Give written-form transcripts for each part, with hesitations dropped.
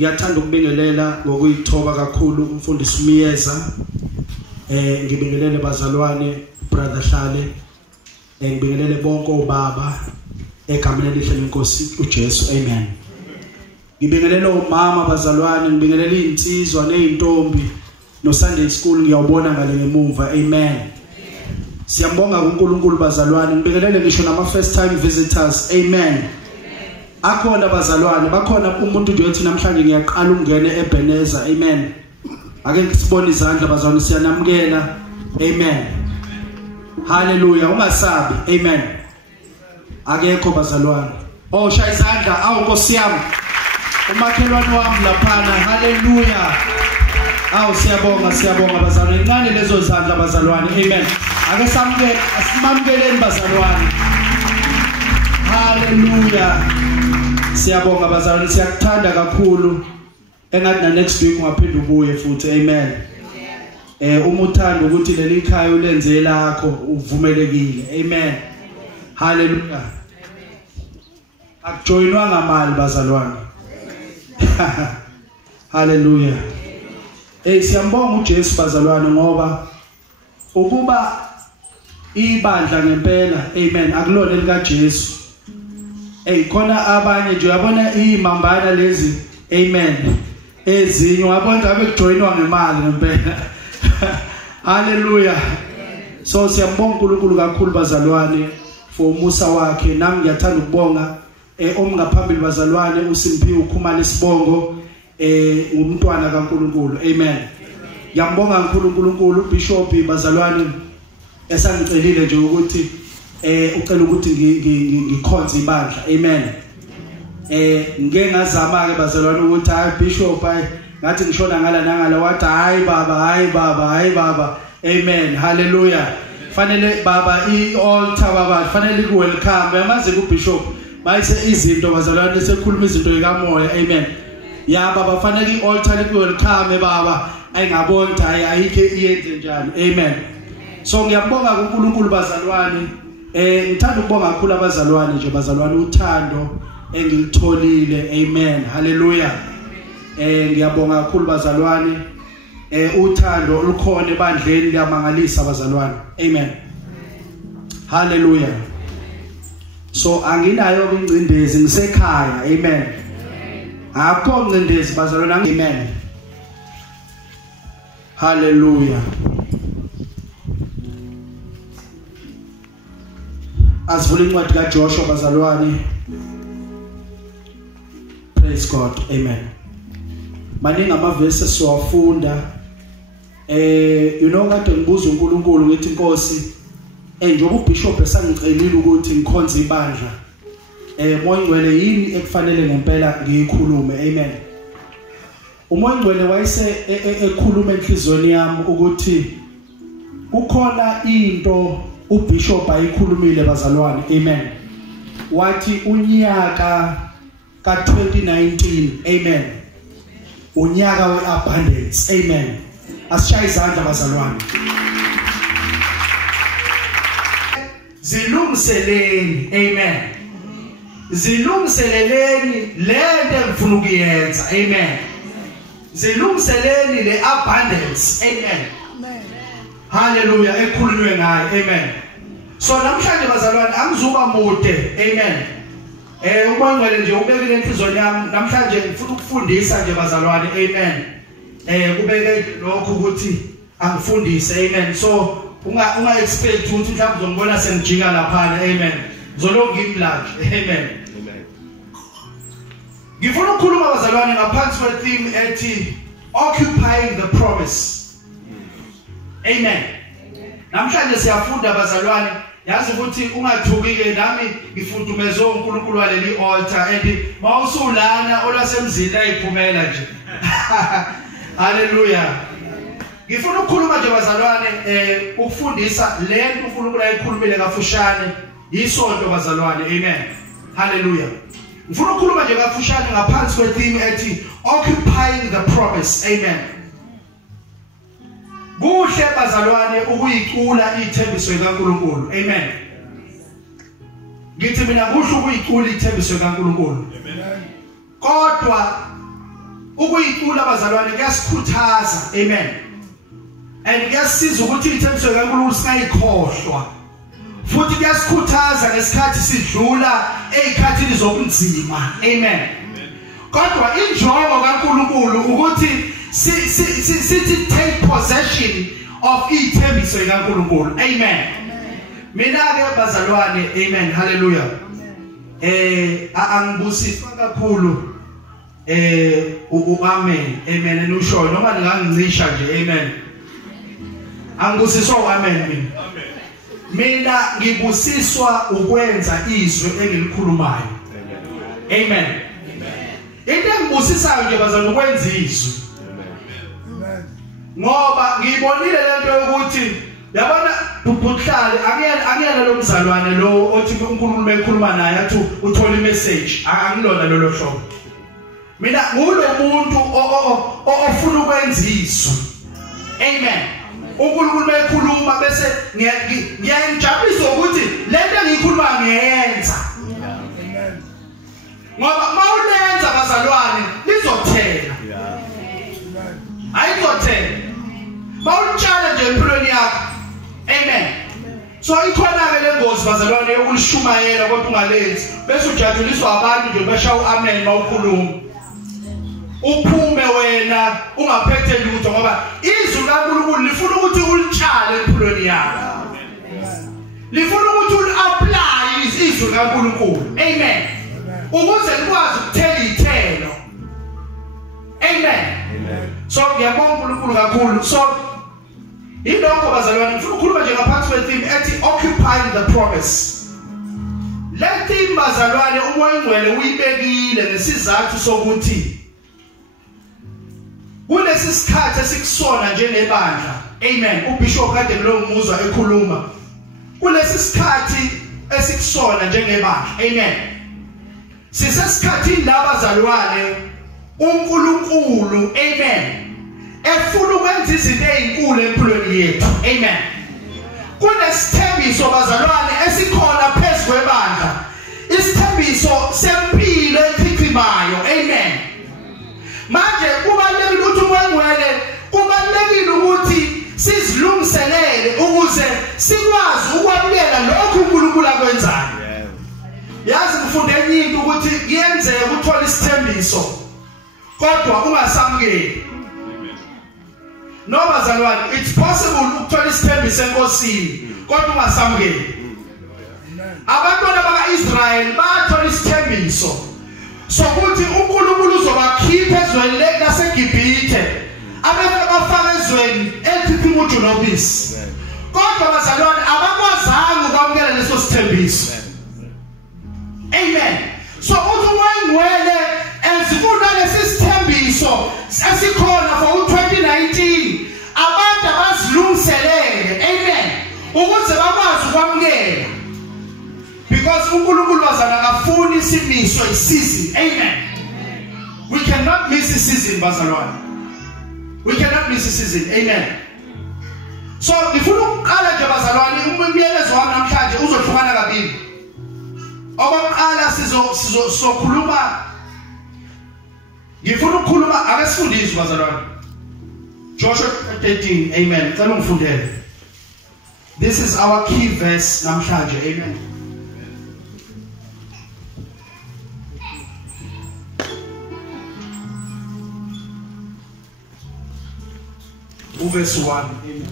Ngiyathanda ukubingelela ngokuyithoba kakhulu umfundisi Miyeza. Ngibingelele bazalwane brother Hlale. Ngibingelele bonke obaba egameni elihle lenkosi uJesu. Amen. Ngibingelele omama bazalwane, ngibingelele insizwa nezintombi no Sunday school ngiyawubona ngale ngemuva. Amen. Siyambonga uNkulunkulu bazalwane, ngibingelele ngisho nama first time visitors. Amen. Akhona bazalwane, bakhona umuntu nje uthi namhlanje ngiyaqala ukungena eBeneza. Amen. Ake ngisibone izandla bazalwane, siyanamukela. Amen. Hallelujah. Ungasabi. Amen. Akekho bazalwane. Oh shaya izandla awu Nkosi yami. Umakhelwane wami laphana. Hallelujah. Awu siyabonga bazalwane. Incane lezo zandla bazalwane. Amen. Ake samukele, asimamkeleni bazalwane. Hallelujah. Siyabonga bazalwane, siyakuthanda kakhulu. Engathi na next week ungaphinda ubuye futhi. Amen. Uma uthanda ukuthi leli khaya ulenze lakho uvumelekile. Amen. Hallelujah. Akujoyinwa ngamali bazalwane. Hallelujah. Siyambonga uJesu bazalwane ngoba ukuba ibandla ngempela. Amen. Akulona elika Jesu. Khona abanye nje uyabona imambana lezi. Amen. Ezinye wabona ngabe kujoyinwa ngemali ngempela. Hallelujah. So siyambonga uNkulunkulu kakhulu bazalwane for umusa wakhe. Nami ngiyathanda ukubonga omngaphambili bazalwane uSimphiwe uKhumalo Sibongo umntwana kaNkulunkulu. Amen. Ngiyambonga kakhulu uNkulunkulu Bishop bazalwane esangicelile nje ukuthi ucela ukuthi ngikhonze ibandla. Amen. Ngeke ngazama ke bazalwane ukuthi hayi Bishop ngathi ngishona ngala nangala wathi hayi baba. Amen. Hallelujah. Fanele baba i-altar baba fanele ku welcome yamaze ku Bishop bayise izinto bazalwane sekhuluma izinto ekamoya. Amen. Ya baba fanele i-altar ku welcome baba ayingabona ayikho iyenze njani. Amen. So ngiyabonga kuNkulunkulu bazalwane. Ngithanda ukubonga kakhulu abazalwane nje bazalwane uthando engilitholile. Amen. Hallelujah. Ngiyabonga kakhulu bazalwane. Uthando olukhona ebandleni liyamangalisa bazalwane. Amen. Hallelujah. So anginayo ingcindezi ngisekhaya. Amen. Akho ingcindezi bazalwane. Amen. Hallelujah. Asivule incwadi kaJoshua bazalwane. Praise God. Amen. Maningi amavesi siwafunda. Kade ngibuza uNkulunkulu ngithi Nkosi, njengoba uBishop esangicelile ukuthi ngikhonze ibandla. Moya ngcwele yini ekufanele ngempela ngiyikhulume. Amen. Umoya ngcwele wayese ekhuluma enhlizweni yami ukuthi kukhona into uBishop ayikhulumile bazalwane. Amen. Wathi unyaka ka2019. Amen. Unyaka weabundance. Amen. Asishaya izandla bazalwane. Zilungiseleni. Amen. Zilungiseleleni lento engifuna ukuyenza. Amen. Zilungiseleni le abundance. Amen. Hallelujah. Ekhulunywe ngayo. Amen. So namhlanje bazalwane angizuba mude. Amen. Ubangcwele nje ubekile enhlizweni yami namhlanje ngifuna ukufundisa nje bazalwane. Amen. Kubeke lokho ukuthi angifundise. Amen. So unga expect ukuthi mhlawumbe uzongibona sengijika lapha. Amen. Zolonke ngimlanje. Amen. Ngifuna ukukhuluma bazalwane ngaphansi kwe theme ethi occupying the promise. Amen. Namhlanje siyafunda bazalwane, yazi ukuthi ungathuki-ke nami ngifudumeze uNkulunkulu waleli altar and mawusulana olasemzini ayiphumela nje. Hallelujah. Ngifuna ukukhuluma nje bazalwane ukufundisa lento uNkulunkulu ayikhulumile kafushane isonto bazalwane. Amen. Hallelujah. Ngifuna ukukhuluma nje kafushane ngaphansi kwe theme ethi occupying the promise. Amen. Kuhle bazalwane ukuyicula ithembiso kaNkulunkulu. Amen. Ngithi mina kuhle ukuyicula ithembiso kaNkulunkulu. Amen. Kodwa ukuyicula abazalwane kuyasikhuthaza amen and kuyasiza ukuthi ithembiso kaNkulunkulu singayikhohlwa futhi kuyasikhuthaza ngesikhathi sidlula ezikhathini zobunzima amen kodwa injongo kaNkulunkulu ukuthi sithi take possession of ithembiso kaNkulunkulu amen mina ke bazalwane amen hallelujah angibusiswa kakhulu amen amen enosho noma ningangicisha nje amen angibusiswa amen mina ngibusiswa ukwenza izwi engilikhulumayo amen into engibusisayo nje bazalwane ukwenza izwi ngoba ngiyibonile lento yokuthi yabona bubuhlale angiyena lo mzalwane lo othi uNkulunkulu ekhuluma naye athi uthola imessage angilona lolo hlobo mina ngulo muntu ofuna ukwenza izwi amen uNkulunkulu ekhuluma bese ngiyajabulisa ukuthi lento engiyikhuluma ngiyenza amen ngoba mawulenza bazalwane lizothela ayizothela mawutshala nje empilweni yakho amen so ikhona ke lengozi bazalwane yokulishumayela kodwa ungalenzi bese ujajuliswa abantu nje beshawu amen mawukhuluma uphume wena ungaphethe lutho ngoba izwi laNkulunkulu lifuna ukuthi ulitshale empilweni yakho lifuna ukuthi uli-apply izwi laNkulunkulu amen ukuze likwazi ukuthela ithelo amen so ngiyabonga uNkulunkulu kakhulu so ilokho bazalwane ngifuna ukukhuluma nje ngaphansi kwetheme ethi occupying the promise le theme bazalwane umoya ongcwele uyibekile nesizathu sokuthi kulesi sikhathi esikusona njengebandla amen ubishop kade lo ngumuzwa ekhuluma kulesi sikhathi esikusona njengebandla amen sisesikhathini la bazalwane uNkulunkulu amen efuna ukwenza izinto ezinkulu empilweni yethu amen kunesithembiso bazalwane esikhona phezulu kwebandla isithembiso sempilo ephiphimayo amen manje kubalulekile ukuthi uMngcwele kubalulekile ukuthi sizilungiselele ukuze sikwazi ukwamukela lokhu uNkulunkulu akwenzayo yazi mfunde enye into ukuthi kuyenzeka ukuthola isithembiso kodwa ungasamukeli no bazalwane it's possible ukuthola isithembiso enkosini kodwa ungasamukeli abantwana bakaIsrael bathola isithembiso sokuthi uNkulunkulu uzobakhipha ezweni laseGibhithe abafaka ezweni eliphuma uju nobisi kodwa bazalwane abakwazanga ukwamukela leso sithembiso amen so uthi uMngcwele ezifuna lesi sithembiso esikhona for 2019 abantu abazilungiselele amen ukuze bakwazi ukwamukela because uNkulunkulu bazana akafuni isimiso isizini amen we cannot miss a season bazalwane we cannot miss a season amen so ngifuna ukuqala nje bazalwane umyalezo wami namhlanje uzohlukana kabili okokuqala sizokhuluma ngifuna ukukhuluma akasifundisi bazalwane Joshua 13 amen cela ungifundele this is our key verse namhlanje amen verse 1 amen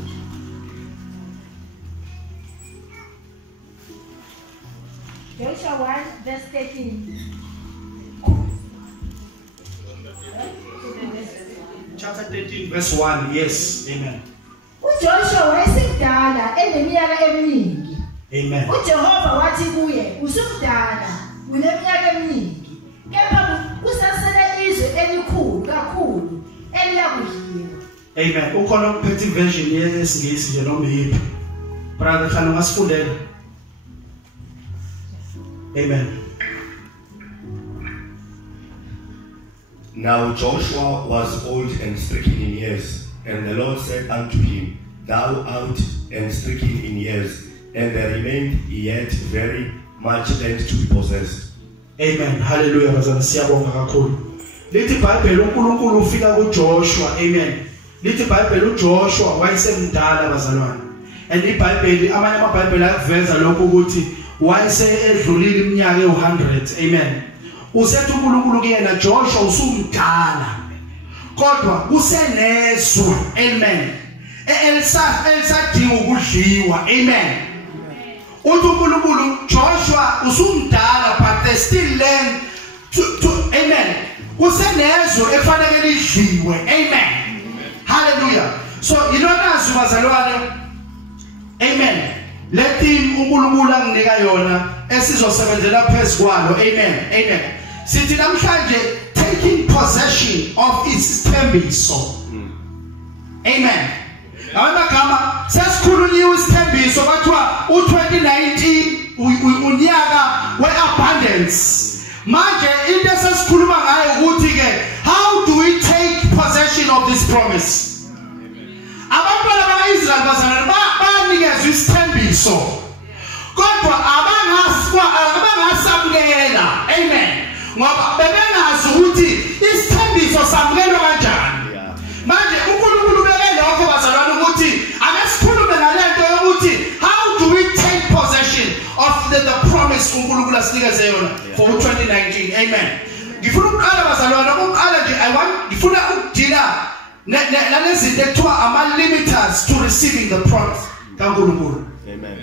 Joshua 1 verse 13 chapter 13 verse 1 yes amen uJoshua wayesemdala eneminyaka eminingi amen uJehova wathi kuye usumdala uneminyaka eminingi kepha kusasele izwe elikhulu kakhulu eliyakudliwa amen ukhona ukuphethe version yesingisi nje noma yiphi brother khana ngasifundela amen Now Joshua was old and stricken in years, and the Lord said unto him, Thou art and stricken in years, and there remained yet very much land to be possessed. Amen. Hallelujah. Bazana siyabonga kakhulu. lithi iBhayibheli uNkulunkulu ufika kuJoshua, amen. Lithi iBhayibheli uJoshua wayesemdala bazalwane. And iBhayibheli amanye amaBhayibheli ayaveza lokho ukuthi wayese edlulile iminyaka e100, amen. Usethi uNkulunkulu kuyena Joshua usumdala. Kodwa kusenezwe, amen. Elisadinga ukudliwa, amen. Uthi uNkulunkulu Joshua usumdala but they still learn to amen. Kusenezwe efanele lidliwe, amen. Hallelujah. So ilonazi bazalwane, amen. Let him uNkulunkulu anginika yona esizosebenzela phezkwalo, amen. Amen. Sithi namhlanje taking possession of its thembiso. Amen. Amagama sesikhulunyiwe isithembiso bathiwa u2019 unyaka weabundance. Manje into esesikhuluma ngayo ukuthi ke how do we take possession of this promise? Abantwana bakaIsrael bazalwane banikezwe isithembiso. Kodwa abangasamukela. Amen. Ngoba bebengazi ukuthi isithembiso samukelwa kanjani. Manje uNkulunkulu beke lokho bazalwane ukuthi akasikhulume ngalento yokuthi how do we take possession of the promise uNkulunkulu asinikeze yona for 2019. Amen. Ngifuna ukuqala bazalwane ukuqala nje ngifuna ukudila nalezinto ekuthiwa ama limiters to receiving the promise kaNkulunkulu. Amen.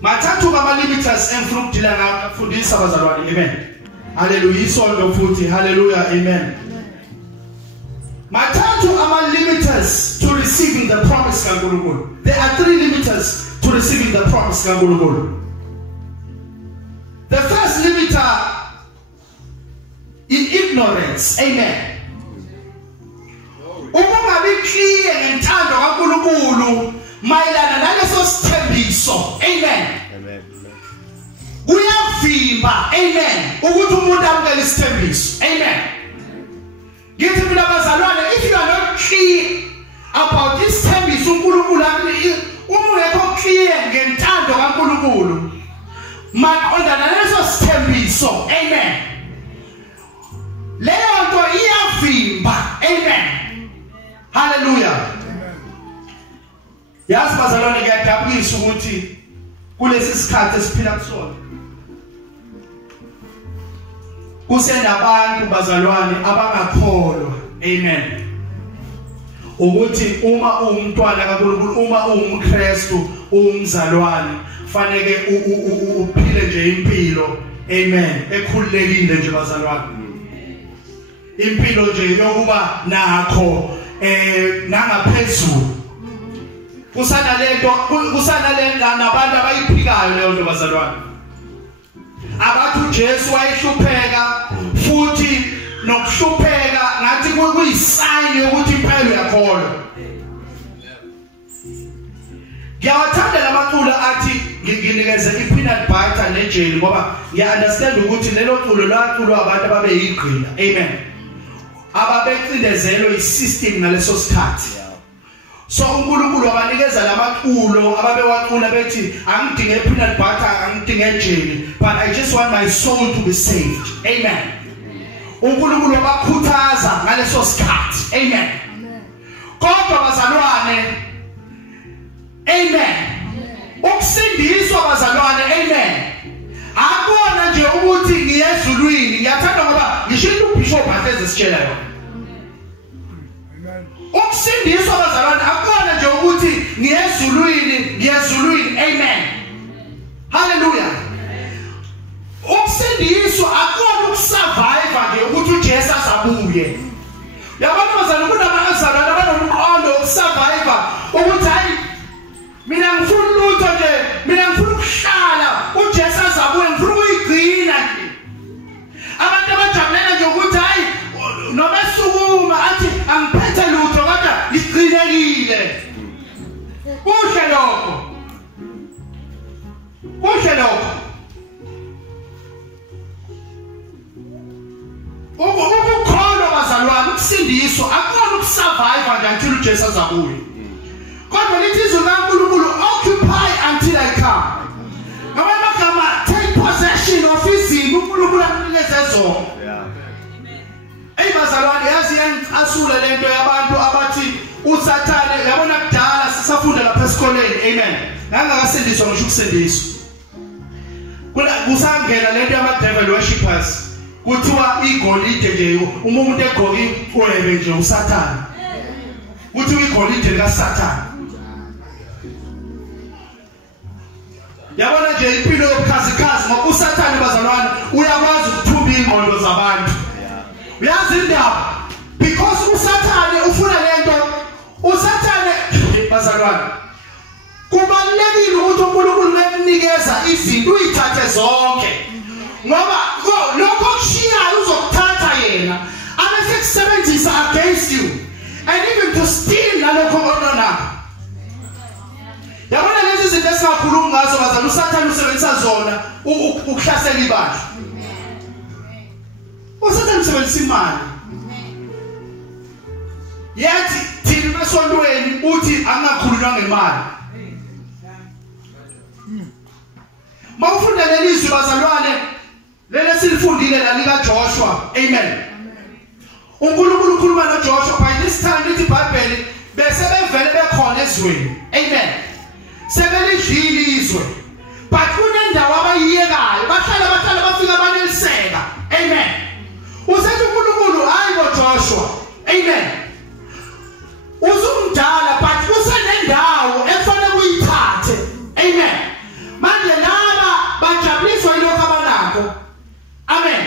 Mathathu ama limiters engifuna ukudila ngawo ukufundisa bazalwane. Amen. Hallelujah. Isonto futhi. Hallelujah. Amen. Mathathu ama limiters to receiving the promise kaNkulunkulu. There are 3 limiters to receiving the promise kaNkulunkulu. The first limiter in ignorance. Amen. Ukungabi clear ngentando kaNkulunkulu mayelana naleso sithembiso. Amen. Amen. Uyavimba, amen, ukuthi umuntu amukele isithembiso. Amen. Ngithi mina bazalwane, if you are not clear about this thembiso uNkulunkulu ungekho clear ngentando kaNkulunkulu maqondana naleso sithembiso. Amen. Leyo nto iyavimba. Amen. Hallelujah. Yazi bazalwane ngiyadabulisa ukuthi kulesi sikhathi esiphila kusona kusenabantu bazalwane abangakholwa. Amen. Ukuthi uma uwumntwana kaNkulunkulu, uma uwumKristu, uwumzalwane, fanele uphile nje impilo, amen, ekhululekile nje bazalwane. Impilo nje yokuba nakho nangaphezulu. Kusana lento nabantu abayiphikayo leyo nto bazalwane. Abathi uJesu wayehlupheka futhi nokuhlupheka ngathi kuyisign yokuthi impela uyakholwa. Ngiyawathanda lamaculo athi nginikeze ipeanut butter nejeli ngoba ngiya understand ukuthi lelo culo laculwa abantu ababeyiqhina. Amen. Ababecindezelwe isystem ngaleso sikhathi. So uNkulunkulu wabanikeza lamaculo ababewacula bethi angidinge peanut butter, angidinge jelly, but I just want my soul to be saved. Amen. uNkulunkulu wabakhuthaza ngaleso sikhathi. Amen. Kodwa bazalwane, amen, ukusindiswa bazalwane, amen, akona nje ukuthi ngiyezulwini. Ngiyathanda ngoba ngisho uBishop Atheze sitshela yona. Ukusindiswa bazalwane akona nje ukuthi ngiyezulwini. Amen. Hallelujah. Ukusindiswa akona ukusurvive nje ukuthi uJesu azabuye. Yabona bazalwane kunamazalwane abanomqondo ukusurvive ukuthi hayi mina ngifuna lutho nje, mina ngifuna ukuhlala uJesu azabuye, ngifuna ukuyigcina nje. Abantu abajabulela nje ukuthi hayi noma esukuma athi angiphethe lutho kodwa ngigcinekile. Kuhle lokho. Ukukholwa bazalwane, ukusindiswa akona ukusurvive nje until uJesu azabuye. Kodwa lithi izwi kaNkulunkulu occupy until I come. Ngamanye amagama take possession of izinto uNkulunkulu akunikeze zona. bazalwane yazi asule lento yabantu abathi uSathane yabona kudala sisafunda lapha esikoleni amen ngangakasindiswa ngisho ukusindiswa kusangena lento yama devil worshippers kuthiwa igolide nje umuntu egqoka iqwebe nje uSathane kuthiwa igolide lika Sathane yabona nje impilo yobukhazikhazi ngoba uSathane bazalwane uyakwazi ukuthumba ingqondo zabantu uyazi indaba because uSathane ufuna lento uSathane bazalwane kubalulekile ukuthi uNkulunkulu lemnikeza izinto uyithathe zonke ngoba lokho kushiyayo uzokuthatha yena abesekusebenzisa against you and even to steal nalokho ononakho yabona lezi zinto esingakhuluma ngazo bazalwane uSathane usebenzisa zona ukuhlasela ibandla uSathane usebenzisa imali yathi thina besontweni uthi angakhulunywa ngemali mawufunda lelizwi bazalwane lele silifundile la lika Joshua amen uNkulunkulu ukhuluma noJoshua by this time lithi iBhayibheli bese bevele bekhona ezweni amen sebelidlile izwe but kunendawo abayiyekayo bahlala bafika baneliseka amen usethi uNkulunkulu hayi ngoJoshua amen uzumdala but kusenendawo efanele uyithathe amen manje laba bajabuliswa yilokho abanakho amen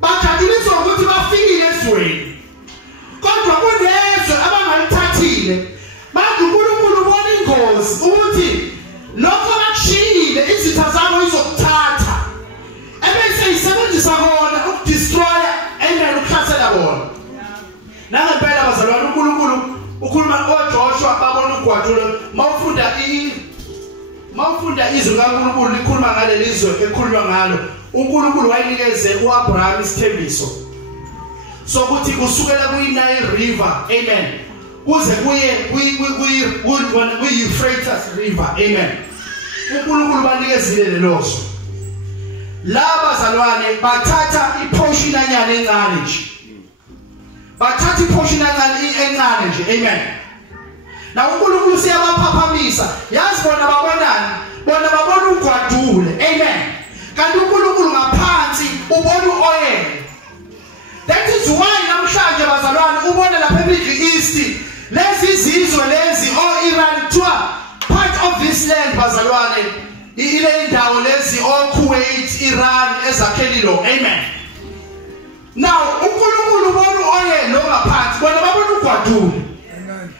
bajabuliswa ukuthi bafikile ezweni kodwa kunezwe abangalithathile manje uNkulunkulu ubona ingozi ukuthi lokho abakushiyile izitha zabo izokuthatha ebese isebenzisa kona ukudestroya amen ukuhlasela bona nangempela bazalwane uNkulunkulu ukhuluma noJoshua babona ugwadulo mawufunda izwi kaNkulunkulu likhuluma ngaleli izwe ekhulunywa ngalo uNkulunkulu wayinikeze uAbraham isithembiso sokuthi kusukela kuyiNile River amen kuze kuye kuyi-Euphrates River amen uNkulunkulu banikezile leloso laba bazalwane bathatha iportion anyana encane nje bathatha iportion encane nje amen na uNkulunkulu siyabaphaphamisha yazi bona babonani bona babona ugwadule amen kanti uNkulunkulu ngaphansi ubona uoyela that is why namhlanje bazalwane ubona lapha eMiddle East lezi izizwe lezi Iran twa part of this land bazalwane ile indawo lezi Kuwait Iran ezakhelilo amen now uNkulunkulu ubona uoyela ngaphansi bona babona ugwadule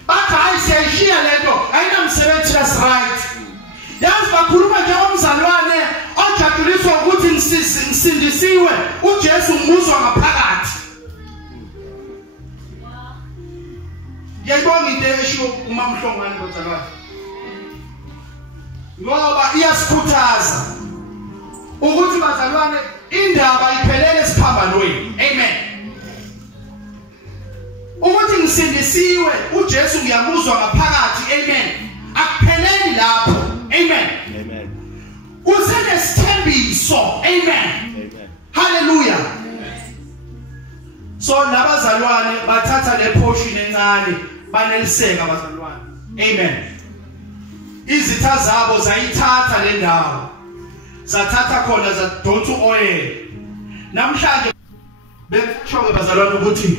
bathi hayi siyayishiya lento ayinamsebenzi that's right yazi bakhuluma nje omzalwane ojaduliswa ukuthi ngisindisiwe uJesu umuzwa ngaphakathi yayibona into eshiwo uMamhlongwane bazalwane ngoba iyasikhuthaza ukuthi bazalwane indaba iphelele esiphambanweni amen ukuthi ngisindisiwe uJesu ngiyamuzwa ngaphakathi amen akupheleli lapho amen Amen. kusenesithembiso amen hallelujah so nabazalwane bathatha le portion encane baneliseka bazalwane amen izitha zabo zayithatha le ndawo zathatha khona zadonsa uoyela namhlanje bekusho bazalwane ukuthi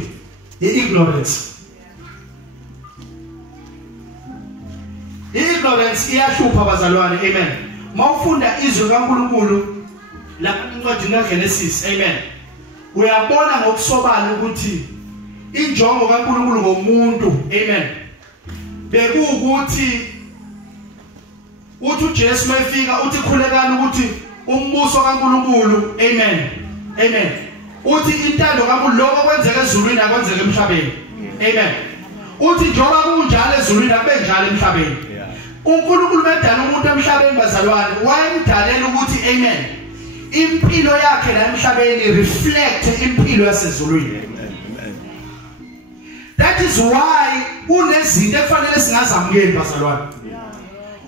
ignorance iyahlupha bazalwane amen mawufunda izwi kaNkulunkulu lapha incwadi kaGenesis amen uyabona ngokusobala ukuthi injongo kaNkulunkulu ngomuntu amen bekuwukuthi uthi uJesu mayefika uthi khulekani ukuthi umbuso kaNkulunkulu amen amen uthi intando kaNkulunkulu lokho kwenzeka ezulwini akwenzeke emhlabeni amen uthi njoba kunjalo ezulwini akube njalo emhlabeni uNkulunkulu medala umuntu emhlabeni bazalwane wayemdalela ukuthi amen impilo yakhe la emhlabeni reflect impilo yasezulwini that is why kunezinto efanele singazamukeli bazalwane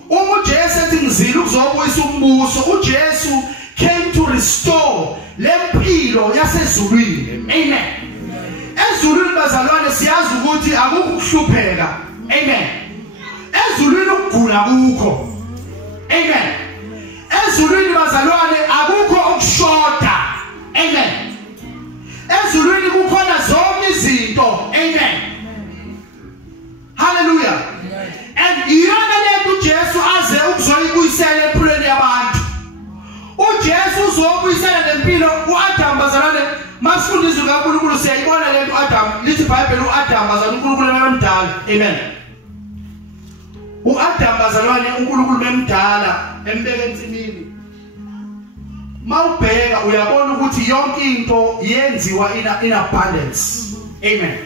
uma uJesu ethi ngizile ukuzobuyisa umbuso uJesu came to restore lempilo impilo yasezulwini. Amen. Ezulwini bazalwane siyazi ukuthi akukho ukuhlupheka. Amen. Ezulwini ukugula kukho. Amen. Ezulwini bazalwane akukho ukushoda. Amen. Ezulwini kukhona zonke izinto. Amen. Hallelujah. And iyona lento uJesu aze ukuzoyibuyisela empilweni yabantu. uJesu uzobuyisela lempilo uAdam bazalwane. Masifundiswe kaNkulunkulu siyayibona lento uAdam lithi iBhayibheli uAdam bazalwane uNkulunkulu memdala. Amen. uAdam bazalwane uNkulunkulu memdala embeka ensimini. Mawubheka uyabona ukuthi yonke into yenziwa in abundance. Amen.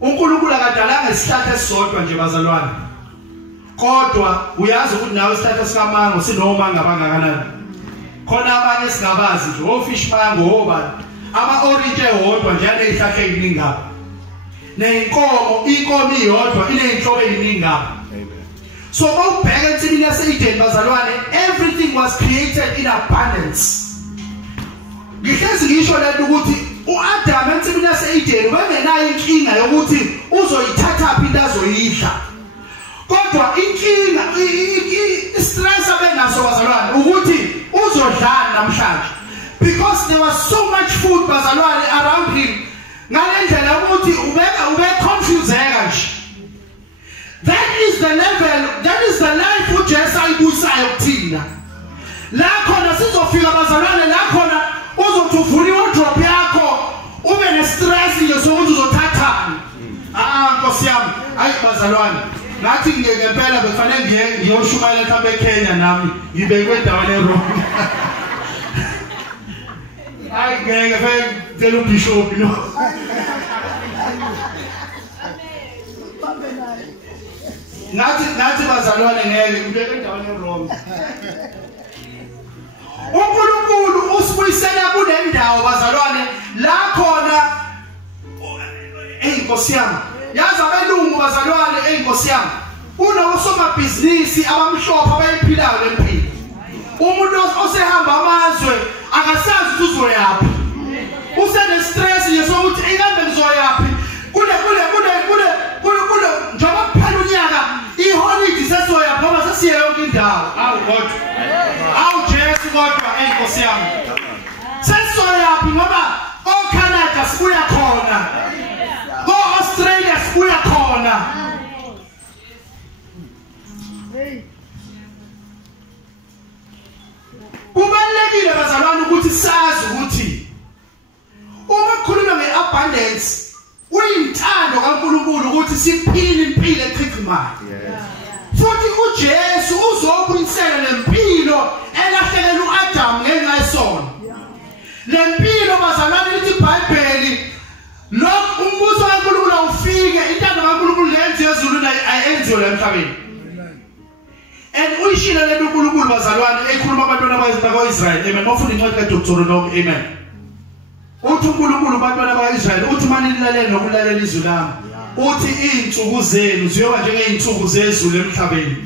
uNkulunkulu akadalanga isihlahla esisodwa nje bazalwane. Kodwa uyazi ukuthi nawe isihlahla sikamango sinomanga abangakanani. Khona abanye singabazi nje ofish mango obani. Ama-orange ehodwa nje anezihlahla eziningi ngapha. Nenkomo iyodwa ineyinhlobo eziningi ngapha. So mawubheka ensimini yase-Eden bazalwane, everything was created in abundance. Ngihlezi ngisho lento ukuthi uAdam ensimini yase-Eden bengenayo inkinga yokuthi uzoyithatha into azoyidla. Kodwa inkinga i-stress abenaso bazalwane ukuthi uzodlana namhlanje. Because there was so much food bazalwane around him. Ngalendlela ukuthi ube confuseka nje. That is the level, that is the life uJesu ayibusayo kuthina. La khona sizofika bazalwane, la khona uzothi uvula iwardrobe yakho ube ne-stress nje sokuthi uzothathani. Nkosi yami, ayi bazalwane, ngathi ngempela bekufanele ngiyoshumayela mhlawumbe eKenya nami ngibekwe endaweni e-wrong. Hayi ngeke vele ngicela ubishop no. Nathi bazalwane ngeke ngibeke endaweni e-wrong. uNkulunkulu usibuyisela kule ndawo bazalwane la khona Nkosi yami, yazi abelungu bazalwane Nkosi yami, kunosomabhizinisi abamhlophe abayiphilayo lempilo. Umuntu osehamba amazwe akasazi ukuthi uzoyaphi. Usene-stress nje sokuthi ingambe ngizoyaphi. Kule njengoba kuphela unyaka iholide sesizoyaphi ngoba sesiye yonke indawo. Awu kodwa. Awu Jesu kodwa Nkosi yami. Sesizoyaphi ngoba oCanada sibuya khona. Australia sibuya khona. Kubalulekile bazalwane ukuthi sazi ukuthi uma kukhuluma nge-abundance uyinthando kaNkulunkulu ukuthi siphile impilo echichimayo. Futhi uJesu uzobuyisela lempilo elahlekelwe uAdam ngenxa yesono. Lempilo bazalwane lithi iBhayibheli lokhu umbuso kaNkulunkulu awufike, intando kaNkulunkulu lenziwe ezulwini ayenziwe la emhlabeni. And uyishilo lento uNkulunkulu bazalwane ekhuluma abantwana bakwa-Israyeli. Amen. Mawufunda incwadi kaDuteronomy. Amen. Uthi uNkulunkulu abantwana bakwa-Israyeli uthi manililalele nokulalela izwi lami. Uthi iy'nsuku zenu ziyoba njengey'nsuku zezulu emhlabeni.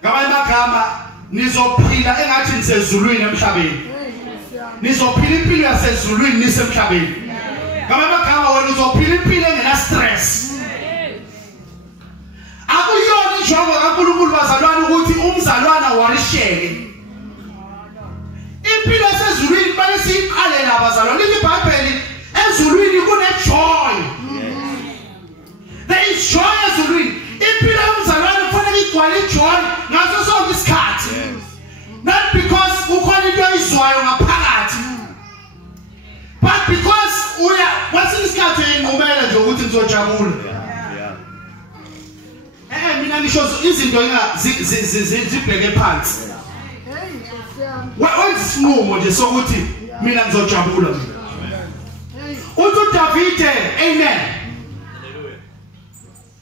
Ngamanye amagama nizophila engathi nisezulwini emhlabeni. Nizophila impilo yasezulwini nisemhlabeni. Ngamanye amagama wena uzophila impilo engena-stress. Akuyona injongo kaNkulunkulu bazalwane ukuthi umzalwana warisheke. Impilo esezulwini kumele siyiqale la bazalwane. Lithi iBhayibheli ezulwini kune-joy. There is joy ezulwini. Impilo yomzalwane kufanele igcwale ijoy ngaso sonke isikhathi. Not because kukhona into oyizwayo ngaphakathi, but because kwesinye isikhathi uyayinqumela nje ukuthi ngizojabula. Mina ngisho izinto zibheke phansi. Wenza isinqumo nje sokuthi mina ngizojabula. Uthi uDavide, amen.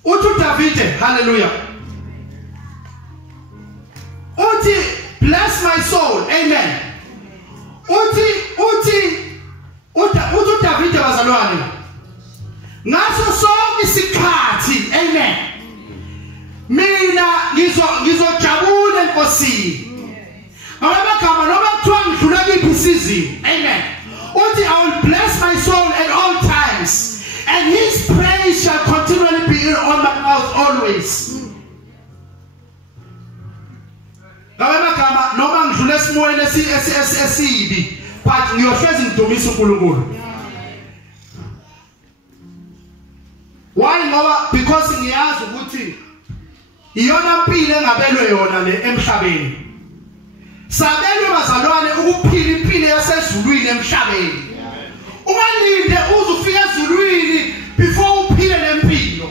Uthi uDavide, hallelujah. Uthi bless my soul, amen. Uthi uDavide bazalwane. Ngaso sonke isikhathi, amen. Mina ngizojabula enkosini. Ngamagama noma kuthiwa ngidlula kiphi isizwe enhliziyweni. Amen. Uthi I will bless my soul at all times, and his praise shall continually be on my mouth always. Ngabamagama noma ngidlule esimoyeni esibi, but ngiyohlezi ngidumisa uNkulunkulu. Why ngoba because ngiyazi ukuthi iyona mpilo engabelwe yona le emhlabeni. Sabelwe bazalwane ukuphila impilo yasezulwini emhlabeni. Ungalinde uze ufike ezulwini before uphile lempilo.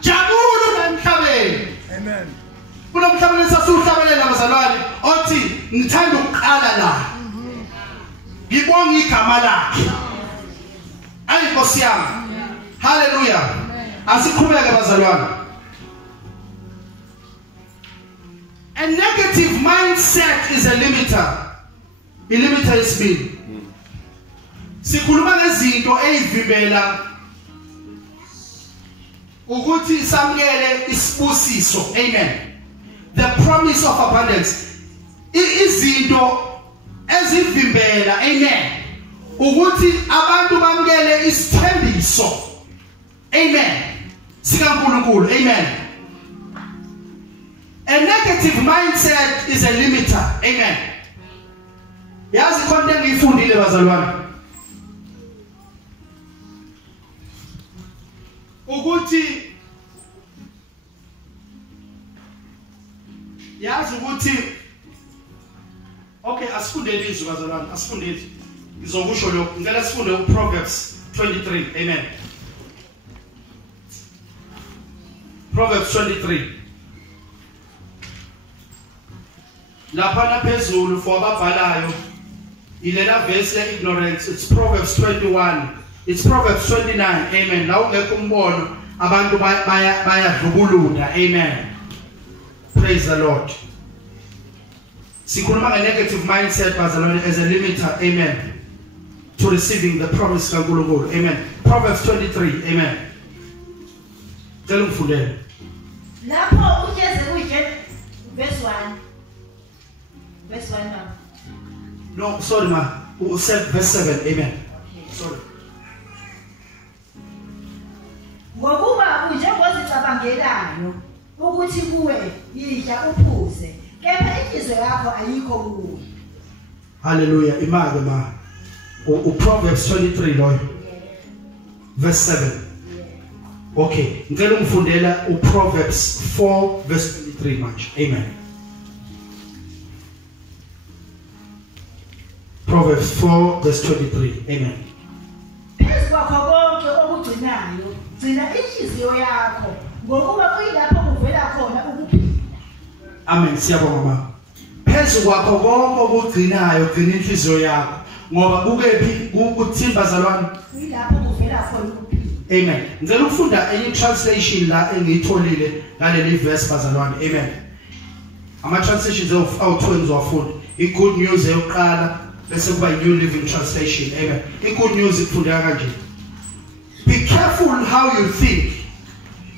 Jabula emhlabeni. Amen. Kunomhlabeni sasuhlabelela bazalwane othi ngithanda ukuqala la. Ngibonga igama lakhe. Ayinkosi yami. Hallelujah. Asikhuleke bazalwane. A negative mindset is a limiter. A limiter is me. Sikhuluma ngezinto ezivimbela ukuthi samukele isibusiso. Amen. The promise of abundance. Izinto ezivimbela. Amen. Ukuthi abantu bamukele isithembiso. Amen. SikaNkulunkulu. Amen. A negative mindset is a limiter. Amen. Yazi konke engiyifundile bazalwane. Ukuthi yazi ukuthi okay asifundele izwi bazalwane, asifundele. Ngizokusho lokho. Ngicela sifunde uProverbs 23. Amen. Proverbs 23. Lapha phezulu for ababhalayo ilela verse le ignorance. It's Proverbs 21. It's Proverbs 29. Amen. La ungekho umbono abantu bayadlubulula. Amen. Praise the Lord. Sikhuluma nge-negative mindset bazalwane as a limiter. Amen. To receiving the promise kaNkulunkulu. Amen. Proverbs 23. Amen. Tell ungifundele. Lapho ujeze kuje verse 1. Verse 1 now. No, sorry ma. Who said verse 7? Amen. Okay. Sorry. Ngokuba njengozicabangelayo ukuthi kuwe yidla uphuze, kepha inhliziyo yakho ayikho kuwe. Hallelujah. Image ma. Proverbs 23 loyo. Verse 7. Okay. Ngicela ungifundela Proverbs 4 verse 23 manje. Amen. Proverbs 4 verse 23. Amen. Phezu kwakho konke okugcinayo, gcina inhliziyo yakho, ngokuba kuyilapho kuvela khona ukuphila. Amen. Siyabonga mama. Phezu kwakho konke okugcinayo, gcina inhliziyo yakho, ngoba kukephi ukuthimba bazalwane? Kuyilapho kuvela khona ukuphila. Amen. Ngicela ukufunda enye translation la engiyitholile ngaleli verse bazalwane. Amen. Ama translations awutwenzi wafunda. I-Good News eyoqala bese kuba New Living Translation. Amen. I-Good News ifundeka kanje. Be careful how you think.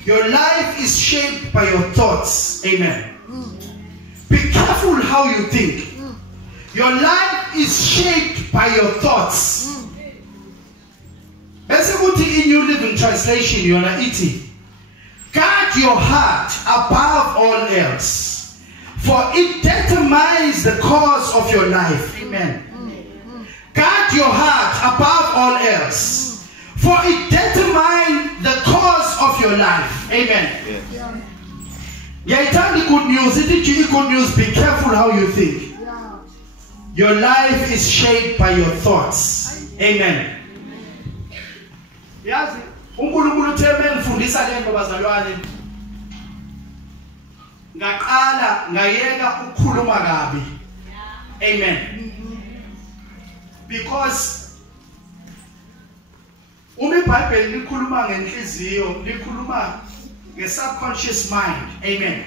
Your life is shaped by your thoughts. Amen. Be careful how you think. Your life is shaped by your thoughts. Bese kuthi in New Living Translation yona ithi, guard your heart above all else, for it determines the course of your life. Amen. Guard your heart above all else, for it determines the course of your life. Amen. Yaitandi good news. It is good news. Be careful how you think. Your life is shaped by your thoughts. Amen. Yazi uNkulunkulu utheme ngifundisa lento bazalwane. Ngaqala ngayeka ukukhuluma kabi. Amen. Because iBhayibheli likhuluma ngenhliziyo, likhuluma nge-subconscious mind. Amen.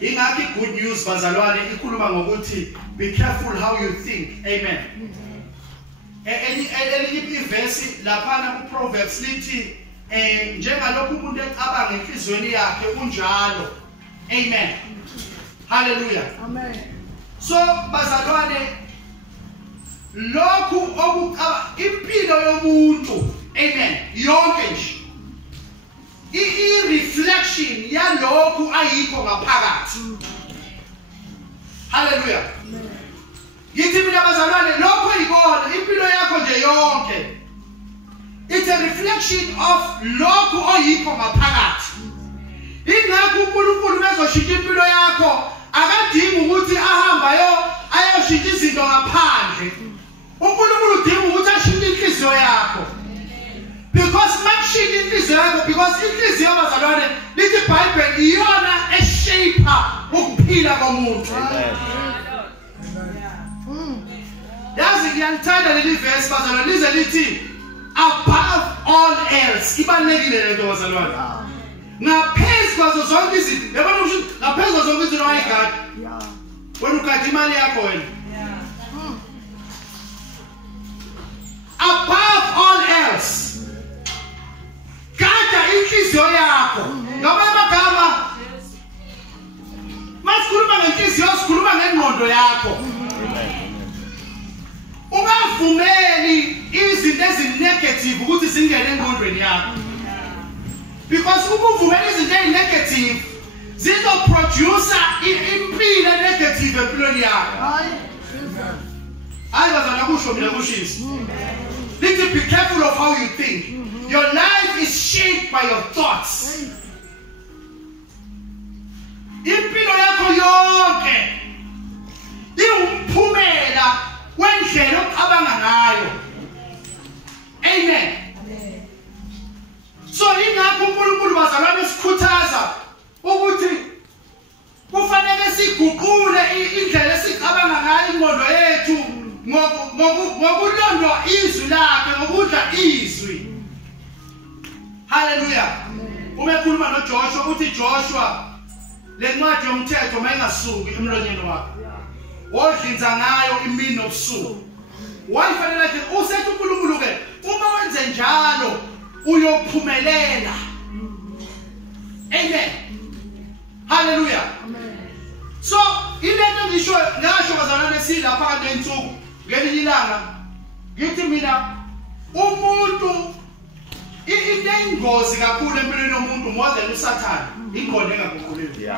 Ingakho i-good news bazalwane ikhuluma ngokuthi be careful how you think. Amen. Elinye ivesi lapha kuProverbs lithi njengalokhu umuntu ecabanga enhlizweni yakhe unjalo. Amen. Hallelujah. Amen. So bazalwane lokhu okuqaba impilo yomuntu, amen, yonke nje i-reflection yalokhu ayikho ngaphakathi. Hallelujah. Yithi mina bazalwane, lokho ayikona impilo yakho nje yonke. It's a reflection of lokhu oyikho ngaphakathi. Ingakho uNkulunkulu bezoshintsha impilo yakho, akadingi ukuthi ahamba ayoshintsha izinto ngaphandle. uNkulunkulu udinga ukuthi ashintshe inhliziyo yakho. Because makushintsha inhliziyo yakho, because inhliziyo bazalwane lithi iBhayibheli iyona eshaper ukuphila komuntu. Yazi ngiyalithanda leli verse bazalwane, lize lithi above all else. Ibalekile lento bazalwane. Ngaphezu kwazo zonke izinto, yabona ukuthi ngaphezu kwazo zonke izinto ayigadi. Wena ugada imali yakho wena. Above all else, gada inhliziyo yakho. Ngamanye amagama, masikhuluma ngenhliziyo sikhuluma ngengqondo yakho. Ungavumeli izinto ezinegative ukuthi zingene engqondweni yakho. Because ukuvumela izinto ezinegative zizoproduce impilo negative empilweni yakho. Hayi bazana kusho mina kushisa. Lithi be careful of how you think. Your life is shaped by your thoughts. Impilo yakho yonke iwumphumela wendlela ocabanga ngayo. Amen. So ingakho uNkulunkulu bazalwane sikhuthaza ukuthi kufanele siguqule indlela esicabanga ngayo ingqondo yethu ngokulondwa izwi lakhe, ngokudla izwi. Hallelujah. Uma ekhuluma noJoshua uthi Joshua le ncwadi yomthetho mayingasuki emlonyeni wakho, wodlinza ngayo imini nobusuku. Wayifanele nje usethi uNkulunkulu ke uma wenze njalo uyophumelela. Amen. Hallelujah. So ilento ngisho bazalwane silapha ngensuku ngelinye ilanga ngithi mina umuntu into engozi kakhulu empilweni yomuntu more than uSathane ingqondo engaguquleki.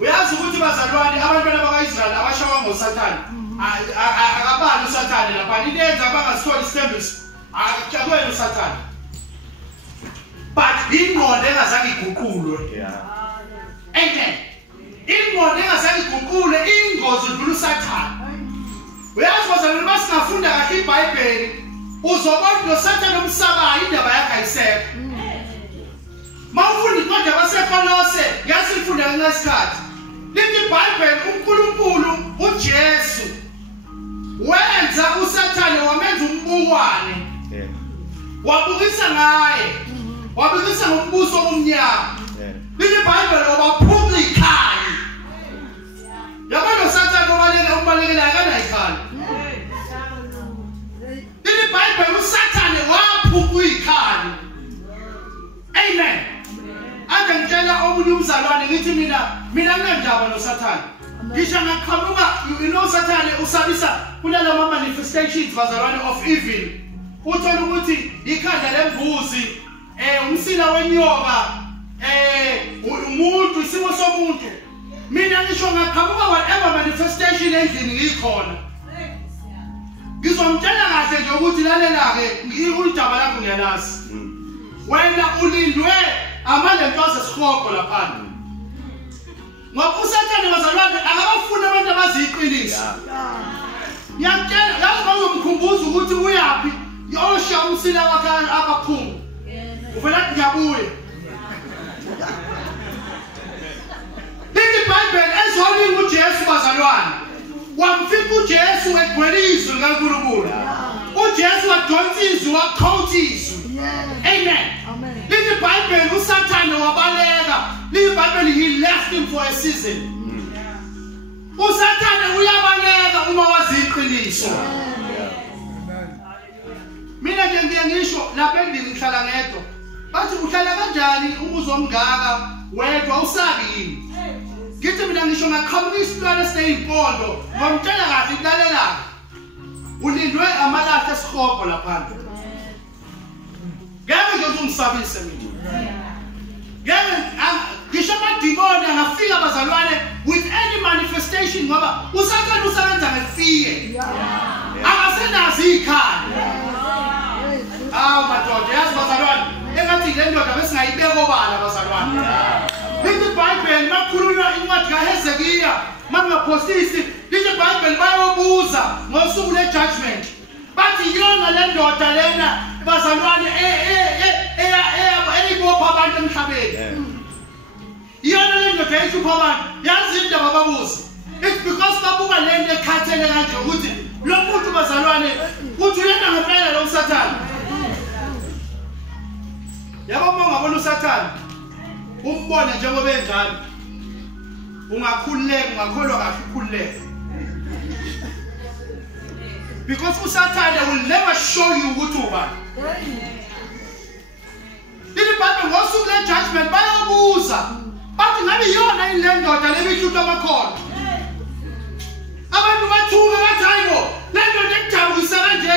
Uyazi ukuthi bazalwane abantwana bakaIsrael abashawa ngoSathane akabali uSathane lapha into enza abangasitholi isithembiso akakuwena uSathane, but ingqondo engazange iguqulwe. Amen. Ingqondo engazange iguqulwe ingozi udlula uSathane. Uyazi bazalwane basingafunda kahle iBhayibheli uzobona noSathane omsabayo indaba yakhe ayisekho. Mawufunda incwadi yabaseKolose ngasifunda ngesikhathi lithi iBhayibheli uNkulunkulu uJesu wenza uSathane wamenza umbukwane, wabukisa ngaye, wabukisa ngombuso omnyama. Lithi iBhayibheli wabaphuca ikhali. Yabona uSathane ubalekela akanayikhali. Lithi iBhayibheli uSathane waphuca ikhali. Amen. Ake ngitshela omunye umzalwane ngithi mina nginendaba noSathane. Ngisho ngaqhamuka uSathane usabisa kunalama manifestations bazalwane of evil. Uthola ukuthi ikhanda lembuzi, umsila wenyoka, umuntu isimo somuntu. Mina ngisho ngaqhamuka whatever manifestation endlini ngikhona. Ngizomtshela kahle nje ukuthi lalela ke udaba lakho ngiyalazi. Wena ulindwe amalentwaze sikhoko lapha. Ngoba uSathane bazalwane akabafuna abantu abaziqinisa. Ngiyakutshela yazi bangomkhumbuza ukuthi uyapi yosha umsila wakhe akaphuma. Uvela ngiyabuya. Lithi iBhayibheli ezolinga uJesu bazalwane. Wamfika uJesu egwelizwe kaNkulunkulu. uJesu wadonsa izwi waqhawutha izwi. Amen. Lithi iBhayibheli uSathane wabaleka. Lithi iBhayibheli he left him for a season. uSathane uyabaleka uma waziqiniso. Mina nje ngisho lapha endlini ngihlala ngedwa. Bathi uhlala kanjani umbuzo omngaka wedwa usabi yini? Ngithi mina ngisho ngaqhamuka isilwane eseyimpondo ngomtshela kahle ilalela ulindwe amalahle esihogo lapha ngeke nje uzumsabise mina ngeke ngisho amadimoni angafika abazalwane with any manifestation ngoba usathana usebenza ngefear akasenazi ikhaya madoda yazi bazalwane engathi le ndoda besingayibeka obala bazalwane lithi iBhayibheli makhuluma incwadi kaHezekiya mangaphosisi lithi iBhayibheli bayobuza ngosuku le-judgment bathi yona le ndoda lena bazalwane eyibopha abantu emhlabeni yona le ndoda eyihlupha abantu yazi indaba babuza it's because babuka le nto ekhathele kanje ukuthi lo muntu bazalwane uthi uyena ngempela lo Sathane yabo mongabona uSathane umbone njengoba enjalo ungakhululeka ungakholwa kahle ukhululeka because uSathane will never show you ukuthi ubani iBhayibheli ngosuku le-judgment bayobuza bathi ngabe yona ile ndoda lebihlupha amakhono abantu bathuka bathi hayibo le ndoda ekujabulisa kanje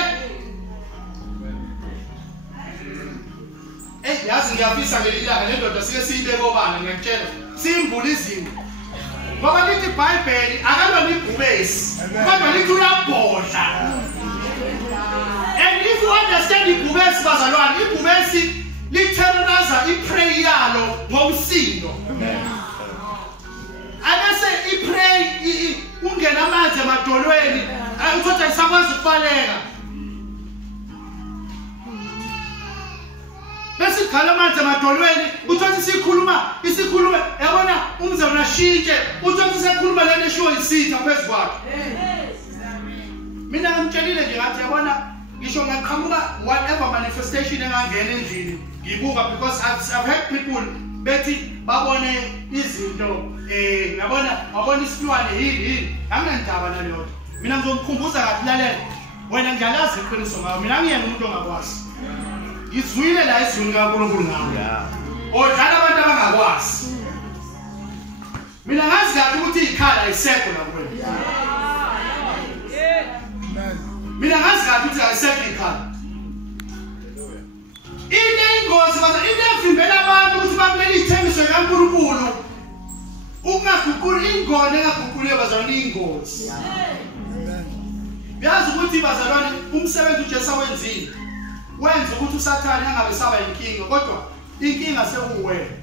yazi ngiyafisa ngelilanga le ndoda sike siyibeke obala ngiyakutshela siyimbula izinto ngoba lithi iBhayibheli akalona ibhubesi kodwa lithi uyabhodla and if you understand ibhubesi bazalwane ibhubesi literrorize iprayer yalo ngomsindo abese ipray ungena amanzi emadolweni uthatha isakwazi ukubaleka bese ikhala amanzi emadolweni uthatha isikhuluma yabona umzana nashintshe uthatha isikhuluma lento eshiwo isitha phezu kwakhe mina ngimtshelile nje ngathi yabona ngisho ngaqhamuka whatever manifestation engangena endlini ngibuka because I've had people bethi babone izinto ngabona isilwane yini angendaba nalokho mina ngizomkhumbuza kathi lalela wena ngiyalazi iqiniso ngawo mina ngiyena umuntu ongakwazi ngizwile la izwi kaNkulunkulu ngawo odlala abantu abangakwazi mina ngazi kahle ukuthi ikhala ayisekho la kuwena mina ngazi kahle ukuthi ayisekho ikhala ingozi baza inevimbela abantu ukuthi bamele ithembiso kaNkulunkulu ungaguquli ingone engaguquliwe bazalwane ingozi yazi ukuthi bazalwane umsebenzi uJesu wenzile wenza ukuthi uSathane angabe saba inkinga kodwa inkinga sekuwena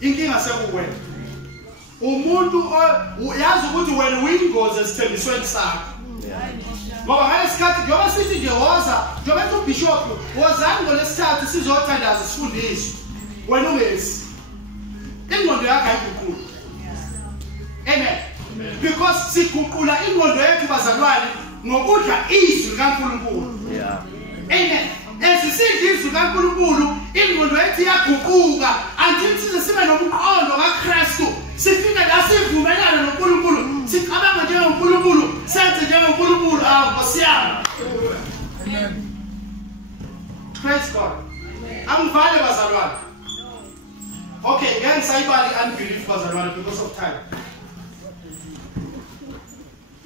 inkinga sekuwena umuntu yazi ukuthi wena uyingozi esithembisweni sakho ngoba ngalesikhathi njengoba sithi nje woza njengoba uBishop wozani ngolesithathu sizothandaza sifundiswe wena ungezi ingqondo yakho ayiguqula amen because siguqula ingqondo yethu bazalwane ngokudla izwi kaNkulunkulu amen esisidla izwi kaNkulunkulu ingqondo yethu iyaguquka until size sibe nomqondo kaKristu sifika la sivumelana noNkulunkulu sicabanga njengoNkulunkulu senze njengoNkulunkulu ngosiyami amen praise God angivale bazalwane okay ngeke sayibali unbelief bazalwane because of time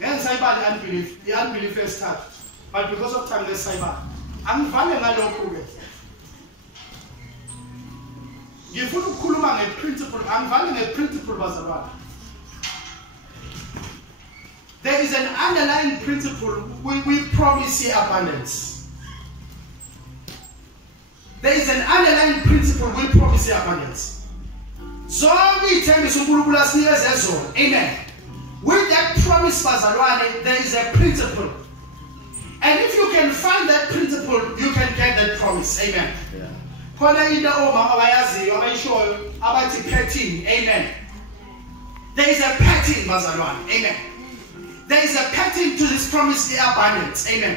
ngeke sayibali unbelief unbelief esithathu but because of time let's sayibali angivale ngalokho ke ngifuna ukukhuluma ngeprinciple angivale ngeprinciple bazalwane there is an underlying principle we promise abundance. There is an underlying principle we promise abundance. Zonke ithembiso uNkulunkulu asinikeze zona. Amen. With that promise bazalwane there is a principle. And if you can find that principle you can get that promise. Amen. Khona into omama bayaziyo abayishoyo abathi pattern. Amen. There is a pattern bazalwane. Amen. There is a pattern to this promise abundance. Amen.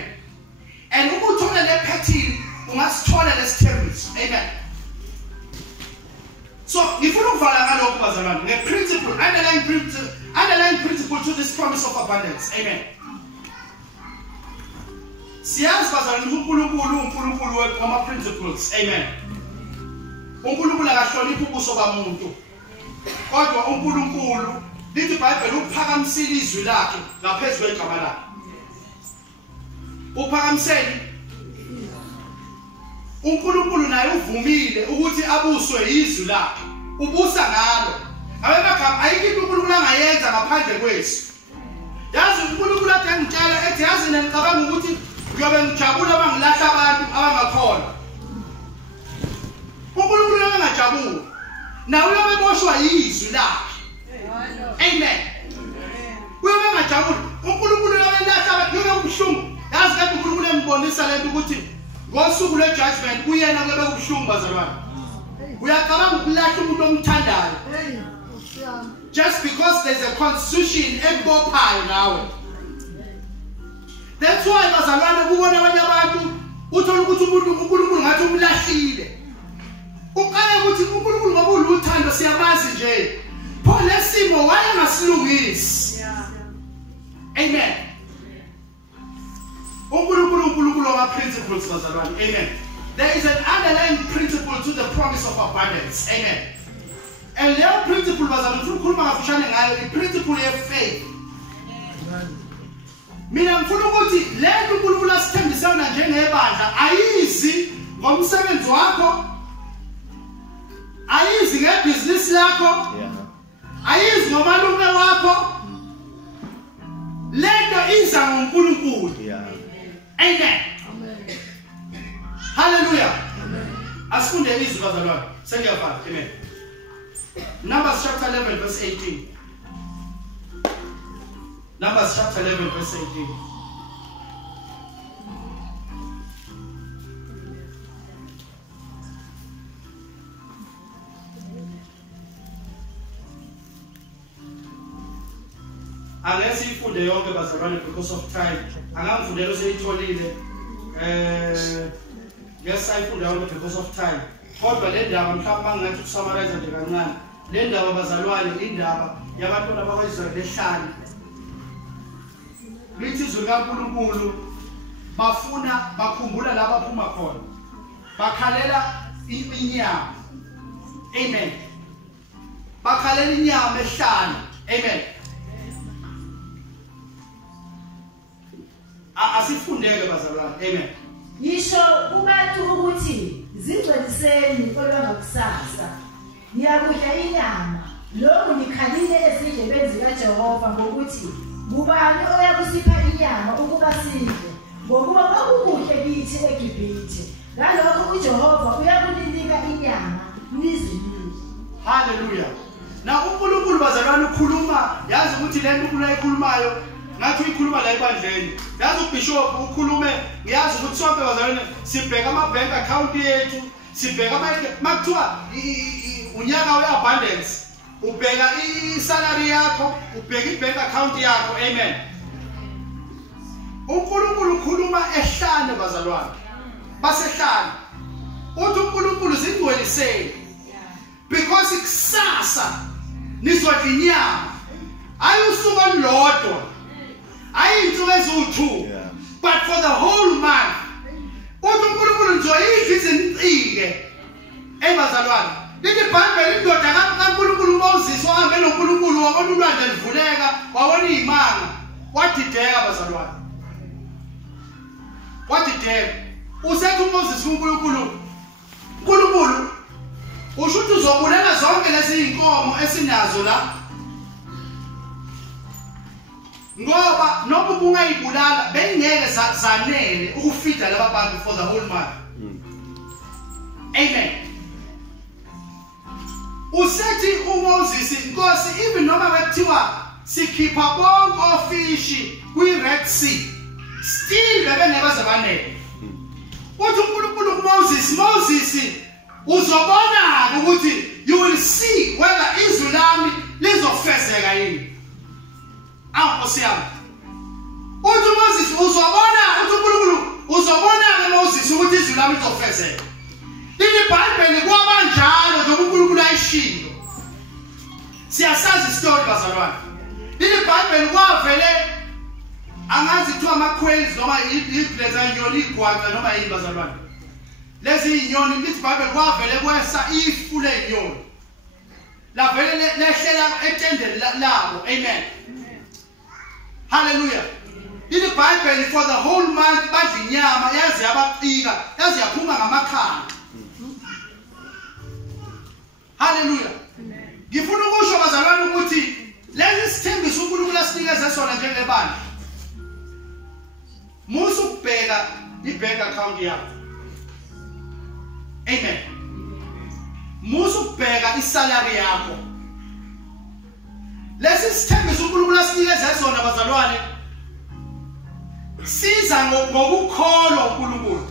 And ukuthola le pattern ungasithola lesithembiso. Amen. So ngifuna ukuvala ngalokho bazalwane ngeprinciple underlying principle to this promise of abundance. Amen. Siyazi bazalwane uNkulunkulu wama principles. Amen. uNkulunkulu akahloniphi ubuso bamuntu. kodwa uNkulunkulu lithi iBhayibheli uphakamisile izwi lakhe ngaphezulu kwegama lakhe. Uphakamiseni uNkulunkulu naye uvumile ukuthi abuswe izwi lakhe. Ubusa ngalo. Abemagama ayikho uNkulunkulu angayenza ngaphandle kwethu. Yazi uNkulunkulu athi angitshela ethi yazi ngicabanga ukuthi kuyobe ngijabula abangilahla abantu abangakhona. uNkulunkulu angajabula. Nawe uyabeboshwa izwi lakhe. Amen. Uyobe angajabula. uNkulunkulu uyabelahla abantu uyobuhlungu. Yazi kanti uNkulunkulu embonisa lento ukuthi ngosuku lwe-judgment kuyena kube kubuhlungu bazalwane. Uyacabanga ukulahla umuntu omthandayo. Just because there's a constitution ebophayo nawe. That's why bazalwane kubona abanye abantu uthola ukuthi umuntu uNkulunkulu ngathi umlahlile. Uqala ukuthi uNkulunkulu ngoba uluthando siyabazi nje. Pho lesimo wayengasilungisi. Amen. uNkulunkulu ama principles bazalwane. Amen. There is an underlying principle to the promise of abundance. Amen. And leyo principle bazalwane ukhuluma ngafishane ngayo iprinciple of faith. Mina ngifuna ukuthi lento uNkulunkulu asithembisana njengebandla ayizi ngomsebenzi wakho. Ayizi ngebusiness lakho. Ayizi ngomalume wakho. Lento iza ngoNkulunkulu. Amen. Hallelujah. Asifunde izwi bazalwane. Sengiyafana. Amen. Numbers chapter 11 verse 18. Numbers chapter 11 verse 18. Angesi ifunde yonke bazalwane because of time. Angangifundela useyitholile. Yes, ayifunde yonke because of time. Kodwa le ndaba mhlawumbe mangathi ukusummarize nje kancane. Le ndaba bazalwane indaba yabantwana bakwaIsrael ehlane. Lithi izwi likaNkulunkulu bafuna bakhumbula la baphuma khona. Bakhalela inyama. Amen. Bakhalela inyama ehlane. Amen. Asifundeke bazalwane. Amen. Ngisho kubantu ukuthi zingcweliseni olwangakusasa. Niyakudla inyama. Lokhu nikhalile ezindlebeni zikaJehova ngokuthi ngubani oyakusipha inyama ukuba sidle ngokuba kwakukuhle kithi eGibhithe. Ngalokho uJehova uyakunika inyama nizidle. Hallelujah. Na uNkulunkulu bazalwane ukhuluma yazi ukuthi lento uNkulunkulu ayikhulumayo ngathi uyikhuluma la ebandleni. Yazi uBishop ukhulume ngiyazi ukuthi sonke bazalwane sibheka ama bank account yethu, sibheka makuthiwa unyaka weabundance, ubheka isalary yakho, ubheka ibank account yakho. Amen. uNkulunkulu ukhuluma ehlane bazalwane. Basehlane. Uthi uNkulunkulu zingcweliseni. Because ikusasa nizodla inyama. Ayusuku olulodwa. Ayinsuku eziwu2. But for the whole month. Uthi uNkulunkulu ngizoyidla izincike. Ebazalwane. Lithi iBhayibheli indoda kaNkulunkulu uMoses wahambe noNkulunkulu wabona ulwandle livuleka, wabona izimanga, wadideka bazalwane. Wadideka. Usethi uMoses kuNkulunkulu, uNkulunkulu usho ukuthi uzobulela zonke lezi inkomo esinazo la. Ngoba noma ubungayibulala bengeke zanele ukufida laba bantu for the whole month. Amen. Usethi uMoses inkosi even noma bethiwa sikhipha bonke ofishi kwi-Red Sea still bebengeke zabanele. Uthi uNkulunkulu kuMoses uzobona ukuthi you will see whether izwi lami lizofezeka yini. Nkosi yami. Uthi uMoses uzobona, uthi uNkulunkulu uzobona kuMoses ukuthi izwi lami lizofezeka. Lithi iBhayibheli kwabanjalo njengoba uNkulunkulu ayishilo. Siyasazi istory bazalwane. Lithi iBhayibheli kwavele angazi kuthiwa ama-quails noma ibleza inyoni igwaca noma yini bazalwane. Lezi inyoni lithi iBhayibheli kwavele kwesa ifu lenyoni. la vele lehlela etendeni labo. Amen. Hallelujah. In the Bible, for the whole month badla inyama yazi yabaqika yazi yaphuma ngamakhanda. Hallelujah. Ngifuna ukusho bazalwane ukuthi lesi sithembiso uNkulunkulu asinikeze sona njengebandla. Musu ukubheka i-bank account yakho. Amen. Musu ukubheka isalary yakho. Lesi sithembiso uNkulunkulu asinikeze sona bazalwane. Siza ngokukholwa uNkulunkulu.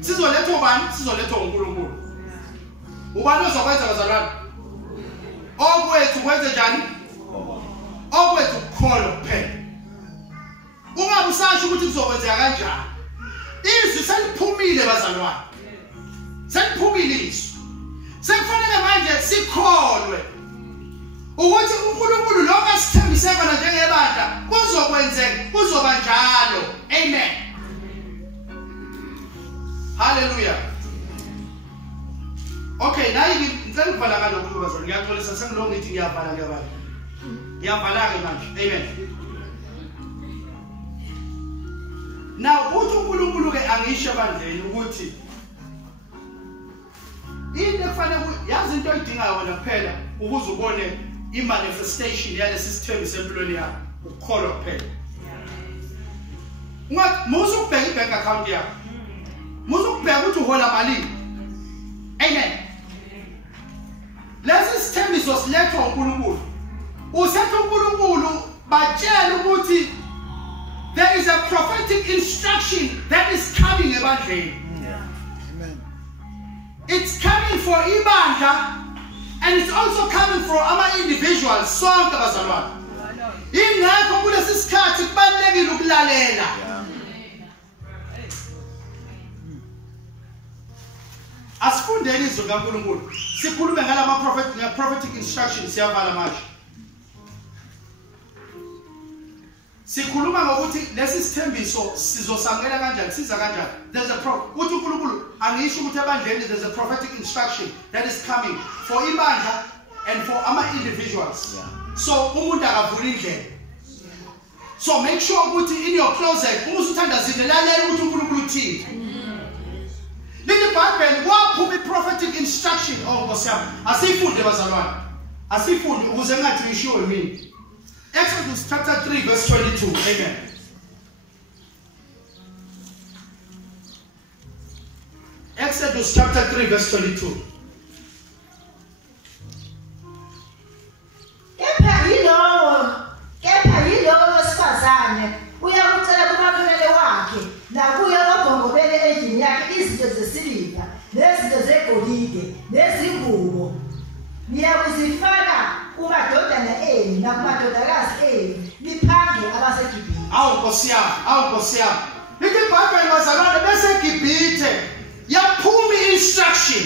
Sizoletha ubani? Sizoletha uNkulunkulu. Ubani ozokwenza bazalwane? Okwethu kwenze njani? Okwethu ukukholwa kuphela. Ungabe usasho ukuthi kuzokwenzeka kanjani. Izwi seliphumile bazalwane. Seliphumile izwi. Sekufanele manje sikholwe ukuthi uNkulunkulu lokho asithembise kona njengebandla kuzokwenzeka, kuzoba njalo. Amen. Hallelujah. Okay, nayi ngizakubhala ngalokho bazalwane. Ngiyaxolisa sengiloko ngithi ngiyabhala ngiyabhala. Ngiyabhala ke manje. Amen. Now uthi uNkulunkulu ke angisho bandleni ukuthi into kufanele yazi into oyidingayo wena kuphela ukuze ubone i-manifestation yalesi sithembiso empilweni yakho ukukholwa kuphela. Musu ukubheka i-bank account yakho. Musu ukubheka ukuthi uhola malini. Amen. Lesi sithembiso silethwa uNkulunkulu. Usethe uNkulunkulu batshela ukuthi there is a prophetic instruction that is coming ebandleni. Amen. It's coming for ibandla and it's also coming for our individuals. Sonke bazalwane. Ingakho kulesi sikhathi kubalekile ukulalela. Asifundeni izwi kaNkulunkulu. Sikhulume ngalama prophetic instructions siyavala manje. Sikhuluma ngokuthi lesi sithembiso sizosamkela kanjani, siza kanjani. There's a uthi uNkulunkulu angisho ukuthi ebandleni there's a prophetic instruction that is coming for ibandla and for our individuals. So umuntu akavula indlela. So make sure ukuthi in your closet usuthandazile lalela ukuthi uNkulunkulu uthini. Little Bible waphuma i-prophetic instruction ngosiyami. Asifunde bazalwane. Asifunde ukuze ngathi ngishiwe yini. Exodus chapter 3 verse 22. Amen. Exodus chapter 3 verse 22. Kepha yilowo wesifazane uyakucela kumakhelwane wakhe nakuye wabhongobele endlini yakhe izinto zesiliva nezinto zegolide nezingubo. Niyakuzifaka kumadodana enu nakumadodakazi enu niphange abaseGibhithe. Nkosi yami. Lithi iBhayibheli bazalwane beseGibhithe yaphuma i-instruction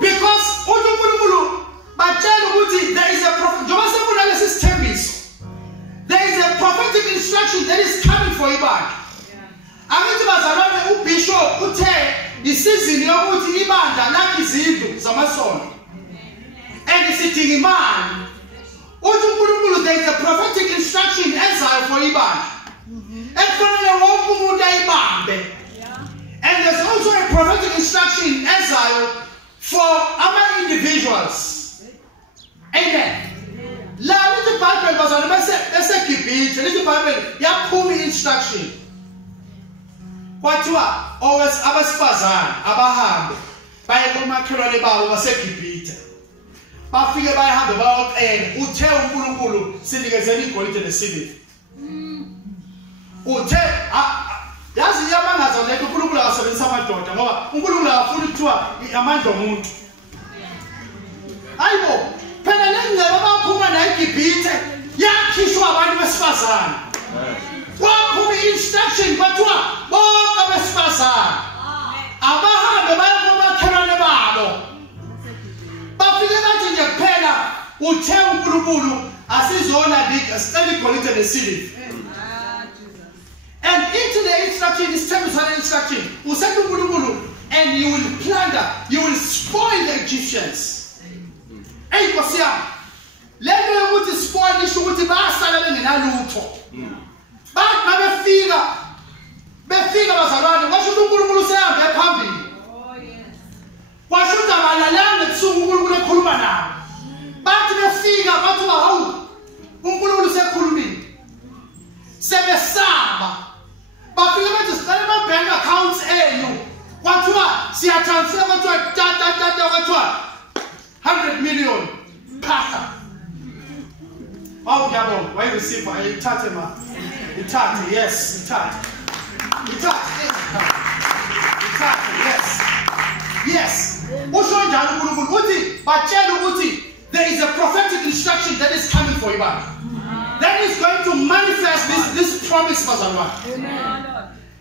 because uNkulunkulu batshela ukuthi there is a prophet. Njengoba sekunalesi sithembiso, there is a prophetic instruction that is coming for ibandla. Angithi bazalwane uBishop uthe isizini yokuthi ibandla lakhe izindlu zamasonto. And sitting imani. Uthi uNkulunkulu there is a prophetic instruction ezayo for ibandla. Ekufanele wonke umuntu ayibambe. And there's also a prophetic instruction ezayo for our individuals. Amen. La lithi iBhayibheli bazalwane beseGibhithe lithi iBhayibheli yaphuma i-instruction. Kwathiwa abesifazane abahambe baye kumakhelwane babo baseGibhithe. Bafike bayahambe bayocela uthe uNkulunkulu sinikezele igolide nesiliva. Uthe yazi yamangaza lethu uNkulunkulu akasebenzisa amadoda ngoba uNkulunkulu akafuna ukuthiwa amandla omuntu. Hayibo phela lengcebo abaphuma la eGibhithe yakhishwa abantu besifazane. Kwaphuma i-instruction kwathiwa bonke abesifazane abahambe baye kumakhelwane babo. Bafike bathi nje kuphela uthe uNkulunkulu asizona sicela igolide nesiliva. And into the instruction is temporary instruction. Usathi uNkulunkulu and you will plunder, you will spoil the Egyptians. Hey Nkosi yami. Lento yokuthi spoil isho ukuthi basala bengenalutho. Bathi befika bazalwane kwasho uNkulunkulu usehambe phambili. Kwasho ukuthi abalalanga kusuka uNkulunkulu ekhuluma nabo. Bathi befika bathi hawu uNkulunkulu usekhulumile. Sebesaba. Bafika bethi sicela ama bank accounts enu. Kwathiwa siya transfer kwathiwa kwathiwa 100 million. Phaka. Oh, Gabon, why receive my ithathe ma. Ithathe, yes, ithathe. Ithathe, yes. Yes. Usho njalo uNkulunkulu uthi batshela ukuthi there is a prophetic instruction that is coming for you. That is going to manifest this promise bazalwane. Amen.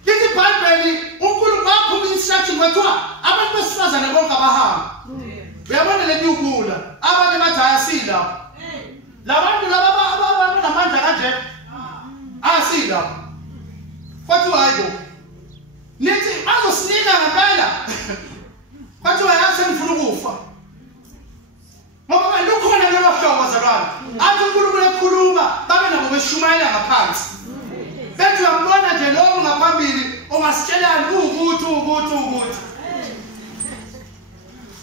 Ithi Bible uNkulunkulu waphuma instruction kwathiwa abantu besifazane bonke abahamba. Uyabona le nyukula abanye bathi ayasila. Labantu laba namandla kanje asila. Kwathiwa hayibo. Nithi bazosinika ngempela. Kwathiwa yasenifuna ukufa. Ngoba lukhona lobahlobo bazalwane. Athi uNkulunkulu ekhuluma babe nabo beshumayela ngaphansi. Bethi uyambona nje lo ngaphambili ongasitshelani ukuthi.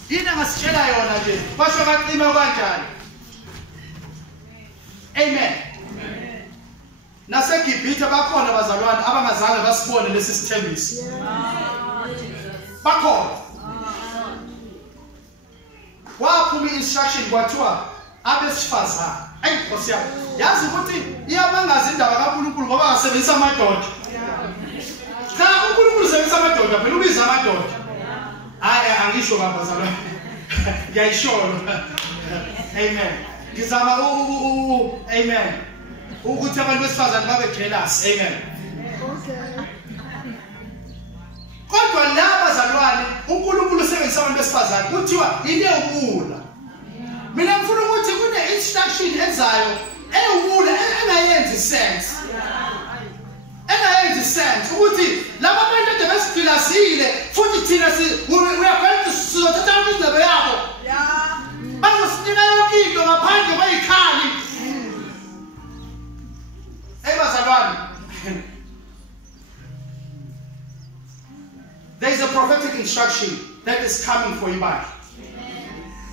Yini ngasitshela yona nje. Basho kaqime kanjani. Amen. NaseGibhithe bakhona bazalwane abangazange basibone lesi sithembiso. Bakhona. Waphuma instruction kwathiwa abesifazane. Ayi Nkosi yami. Yazi ukuthi iyamangaza indaba kaNkulunkulu ngoba asebenzisa amadoda. Cha uNkulunkulu usebenzisa amadoda phela ubiza amadoda. Hayi angisho kabazalwane. Ngiyayisholo. Amen. Ngizama amen. Ukuthi abantu besifazane babe jealous. Amen. Okay. Kodwa laba bazalwane uNkulunkulu usebenzisa abantu besifazane kuthiwa into ewula. Mina ngifuna ukuthi kune instruction ezayo ewula engayenzi sense. Engayenzi sense ukuthi laba bantu ade besiphilazile futhi thina we are going to sizothatha indaba yabo. Bazosinika yonke into ngaphandle kweyikhali. Bazalwane. There is a prophetic instruction that is coming for you back.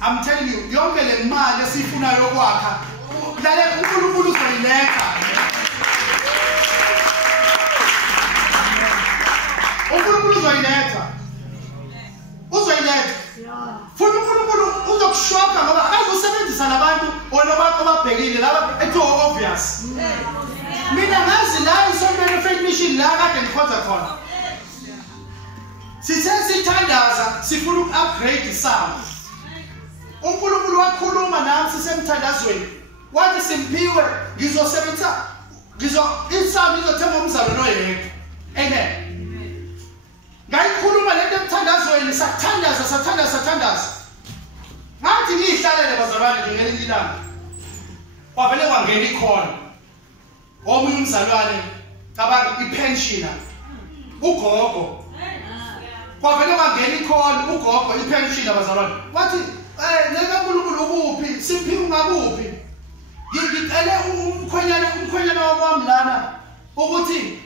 I'm telling you, yonke le mali esifunayo yokwakha, lalela uNkulunkulu uzoyiletha. uNkulunkulu uzoyiletha. Uzoyiletha. Futhi uNkulunkulu uzokushoka ngoba akazosebenzisa labantu ababhekile laba ethi obvious. Mina ngazi la isomelo faith mission la kade ngikhonza khona. Sithe sithandaza sifuna uku-upgrade isamba. uNkulunkulu wakhuluma nami sisemthandazweni. Wathi simpiwe ngizosebenzisa isamba izothenga umzalo noyedwa. Amen. Ngayikhuluma lento emthandazweni sathandaza. Ngathi ngihlalele bazalwane nje ngelinye ilanga. Kwavele kwangena ikhona. Omunye umzalwane cabanga ipensioner. Ugogo. Kwavele kwangena ikhona ugogo ipensioner bazalwane. Wathi neke uNkulunkulu ukuphi? Siphi ungakuphi? Ngicela umkhwenyana wakwami lana ukuthi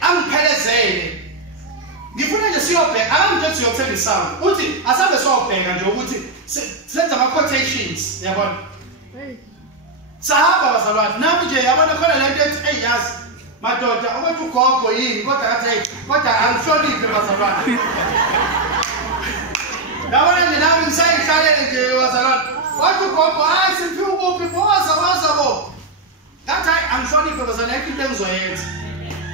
angiphelezele. Ngifuna nje siyobheka, akangithi siyothenga isamba. Uthi asabe siyobheka nje ukuthi senza ama quotations, yabona? Sahaba bazalwane, nami nje yabona khona lento ethi eyazi madoda ukuthi ugogo yini kodwa athi kodwa angihloniphe bazalwane. Yabona nje nami ngisayihlalele nje bazalwane. Wathi ugogo hayi siphi ukuphi waza bo. Ngathi angihloniphe bazalwane into engizoyenza.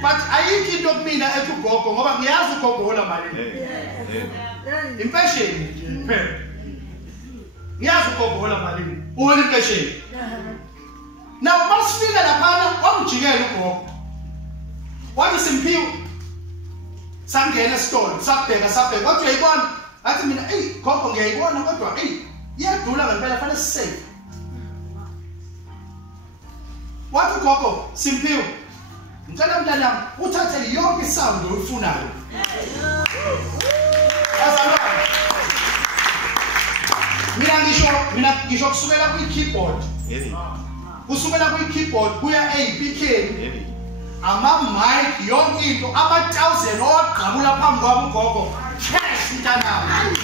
But ayikho into kumina ethi ugogo ngoba ngiyazi ugogo hola malini. Impesheni nje phela. Ngiyazi ugogo hola malini. Uhola impesheni. Now masifika lapha wamjikela ugogo. Wathi simphiwe. Sangena esitolo, sabheka. Wathi uyayibona? Athi mina gogo ngiyayibona kodwa iyadula ngempela fanele sisave. Wathi gogo simphiwe. Ngicela mntanami uthathe yonke isamba oyifunayo. mina ngisho kusukela kwi-keyboard kusukela kwi-keyboard kuya ey'pikeni ama-mic yonke into ama-1000 owaqhamula phambi kwami ugogo cash mntanami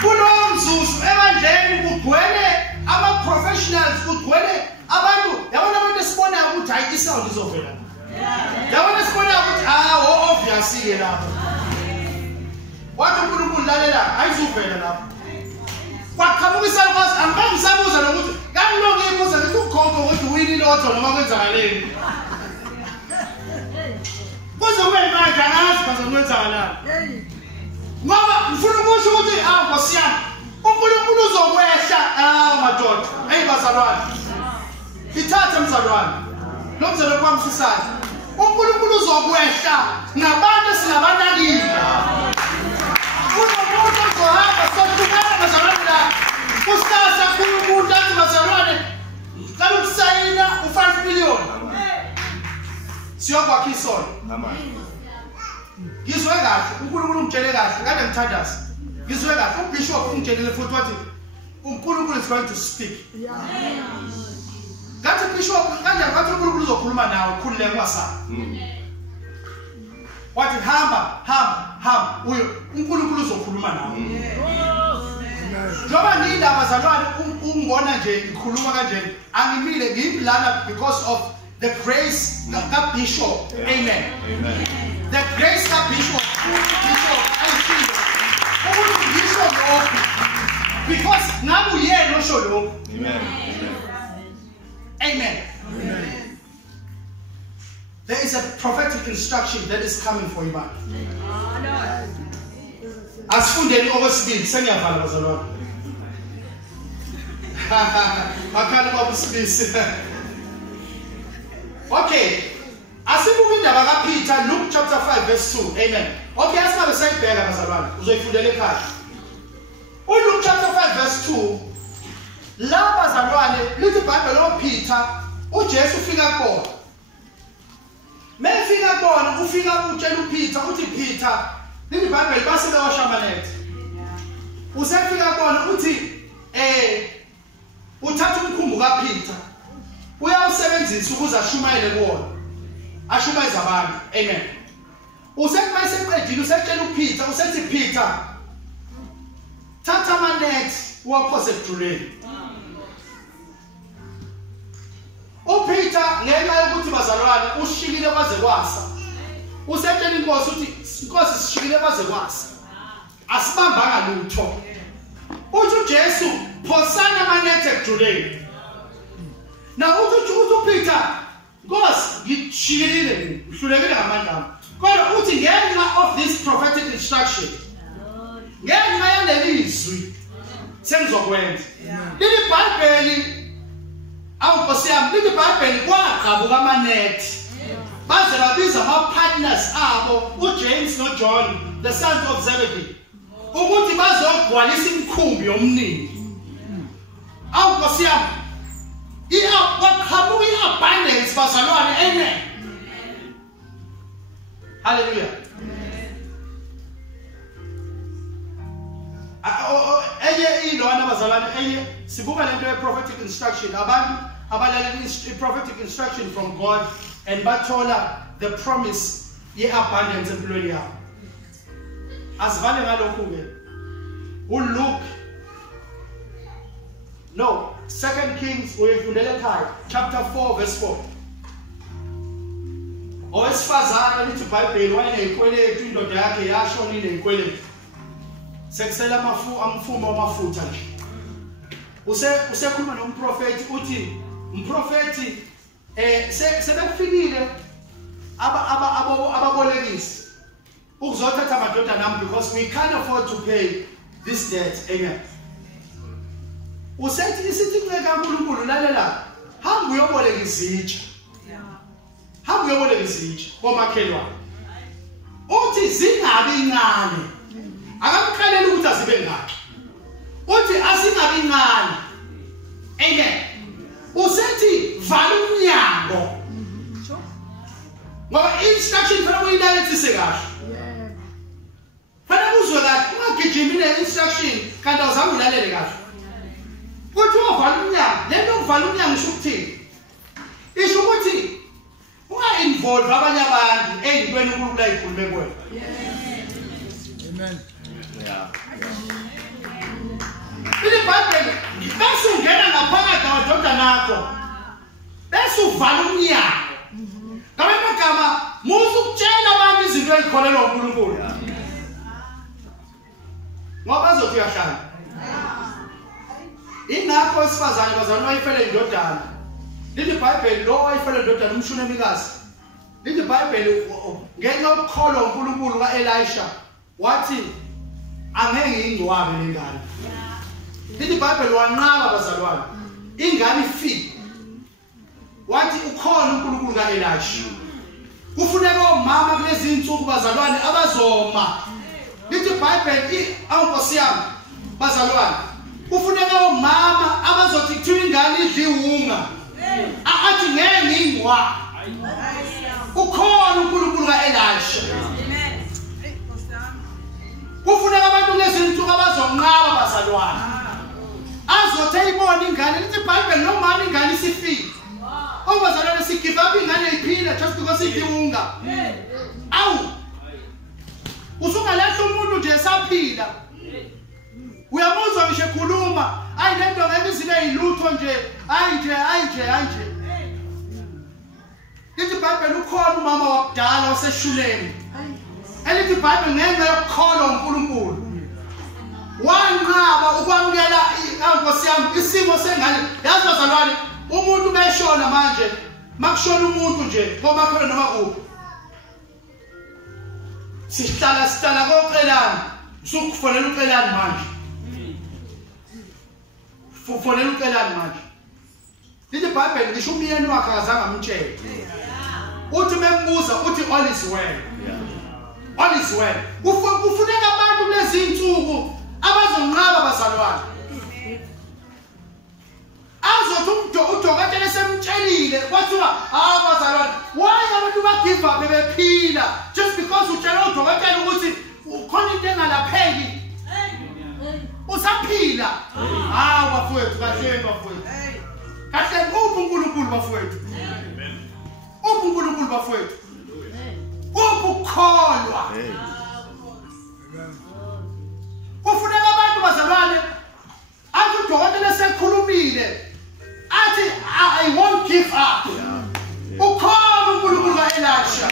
kulowo mzuzu ebandleni kugcwele ama-professionals kugcwele abantu yabona abantu esibonayo ukuthi hayi isound izovela yabona esibonayo ukuthi obvious-ke lapho wathi uNkulunkulu lalela ayizuvela lapho kwaqhamuka isalukazi angisabuza nokuthi kamlongo ibuza ngithi ukhokho ukuthi uyini lotho noma kwenzakaleni kuze kube manje angazi baze kwenzakalani ngoba ngifuna ukusho ukuthi Nkosi yami uNkulunkulu uzokwehla madoda ayibazalwane ithathe mzalwane lo mzalwane kwamsisayo uNkulunkulu uzokwehla nabantu singabanakile umuntu ozohamba sohlukana bazalwane la kusasa kumuntu athi bazalwane kabe kusayina u5 million siyokwakha isonto ngizwe kahle uNkulunkulu ungitshele kahle kade ngithandaza ngizwe kahle ubishop ungitshelile futhi wathi uNkulunkulu is going to speak ngathi bishop kanjani wathi uNkulunkulu uzokhuluma nawe ukhululeke kwasana wathi hamba uyo uNkulunkulu uzokhuluma nawe njoba ngiyindaba bazalwane ungibona nje ngikhuluma kanje angimile ngimlana because of the grace ka bishop amen the grace ka bishop ayishiya ukuthi ngisho lokho because ngabe uyena osho lokho amen there is a prophetic instruction that is coming for you man asifundeni okwesibili sengiyavala bazalwane makhala babusibisi okay asibuka indaba kaPeter Luke chapter 5 verse 2 amen okay asibabe sayibheka bazalwane uzoyifundela ekhaya uLuke chapter 5 verse 2 la bazalwane lithi iBhayibheli loPeter uJesu ufika kubona mefika kubona ufika utshela uPeter uthi Peter lithi iBhayibheli base bewasha amanethe usefika kubona uthi uthatha umkhumbu kaPeter uyawusebenzisa ukuze ashumayele kuwona ashumayeza abantu amen usekumase eqedile usetshela uPeter usethi Peter thatha amanethe uwaphose eduleni uPeter ngenxa yokuthi bazalwane ushikile kwaze kwasa usetshela inkosi uthi inkosi sishikile kwaze kwasa asibambanga lutho uthi uJesu phosana amanethe eduleni na uthi uPeter Nkosi ngishikilile ngihlulekile ngamandla kodwa uthi ngenxa of this prophetic instruction ngenxa yaleli izwi sengizokwenza leli iBhayibheli Nkosi yami leli iBhayibheli kwaqhabuka amanethe baze babiza ama-partners abo uJames noJohn the sons of Zebedee ukuthi bazogcwalisa imikhumbi yomningi Nkosi yami kwaqhamuka i-abundance bazalwane amen hallelujah enye ilona bazalwane enye sibuka lento ye-prophetic instruction abantu abalalela i-prophetic instruction from God and bathola the promise ye-abundance empilweni yabo asivale ngalokhu-ke uLuke no 2 Kings uyifundela ekhaya chapter 4 verse 4 owesifazane lithi iBhayibheli wayeneyikweletu indoda yakhe yashona ineyikweletu sekusela amfumo wamafutha nje usekhuluma nomprofeti uthi umprofeti sebekufikile ababolekisi ukuzothatha amadoda nami because we can't afford to pay this debt amen usethi isithi kunceka uNkulunkulu lalela hamba uyoboleka izitsha hamba uyoboleka izitsha komakhelwane uthi zingabi incane akamkhalela ukuthi azibe ngakho uthi asingabi incane amen usethi vala umnyango ngoba instruction kufanele uyilalelisise kahle instruction kanti awuzange ulalele kahle uthi uvala umnyango lento ukuvala umnyango isho ukuthini isho ukuthi unga-involve abanye abantu ey'ntweni uNkulunkulu ayikhulume kuwena. Amen. IBhayibheli bese ungena ngaphakathi amadodana akho bese uvala umnyango ngamanye amagama musu ukutshela abantu izinto ezikholelwa uNkulunkulu ngoba bazothi uyahlala. Ingakho isifazane bazana wayifele indodana lithi iBhayibheli lo wayifele indodana umShunamikazi lithi iBhayibheli ngenxa yokukholwa uNkulunkulu kaElisha wathi angeke ngingcwabe lengane. Lithi iBhayibheli wanqaba bazalwane ingane ifile wathi ukhona uNkulunkulu kaElisha kufuneka omama kulezi insuku bazalwane abazoma. Lithi iBhayibheli awunkosi yami bazalwane kufuneka omama abazothi kuthiwa ingane idliwunga athi ngeke ngingcwabe ukhona uNkulunkulu kaElisha. Kufuneka abantu kulezi insuku abazonqaba bazalwane azothi ayibone ingane. Lithi iBhayibheli nomama ingane isifile obazalwane sigive up ingane iphila just because idliwunga. Awu usungalahla umuntu nje esaphila uyamuzwa ngisho ekhuluma ayi lento ngeke izibe yilutho nje ayinje. Lithi iBhayibheli ukhona umama wakudala waseshuleni elithi iBhayibheli ngenxa yokukholwa uNkulunkulu wanqaba ukwamukela inkosi yami isimo sengane. Yazi bazalwane umuntu beshona manje makushona umuntu nje komakhelwane noma kuphi sihlala koqelana usukufonela uqelani manje ufonela uqelani manje. Lithi iBhayibheli ngisho umyeni wakhe akazange amtshele uthi membuza uthi all is well. All is well. Kufuneka abantu kulezi insuku abazonqaba bazalwane azothi udokotela esemtshelile kwathiwa bazalwane why abantu bagive up bephila just because utshela udokotela ukuthi ukhona into engalapheki usaphila. Bafowethu kahle bafowethu kahle uphi uNkulunkulu bafowethu uphi uNkulunkulu bafowethu uphi ukukholwa. Kufuneka abantu bazalwane athi udokotela esekhulumile athi I won't give up. Ukhona uNkulunkulu kaElisha.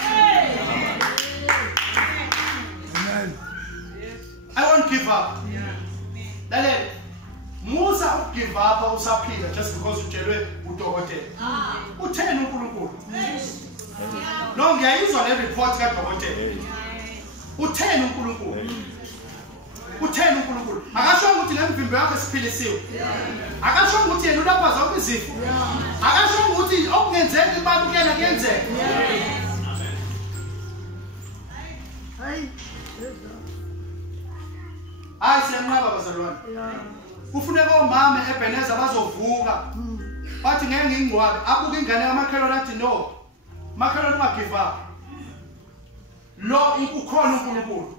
I won't give up. Lalela musa ugive up usaphila just because utshelwe udokotela. Utheni uNkulunkulu? No ngiyayizwa le report kadokotela. Utheni uNkulunkulu? Utheni uNkulunkulu? Akasho ukuthi lemvimbo yakhe siphilisiwe. Akasho ukuthi yena ulapha zonke izifo. Akasho ukuthi okungenzeki abantu kuyena kuyenzeka. Hayi siyanqaba bazalwane. Kufuneka omama eBheneza bazovuka bathi ngeke ngingcwabe abuke ingane kamakhelwane athi no makhelwane ungagive up lo ukhona uNkulunkulu.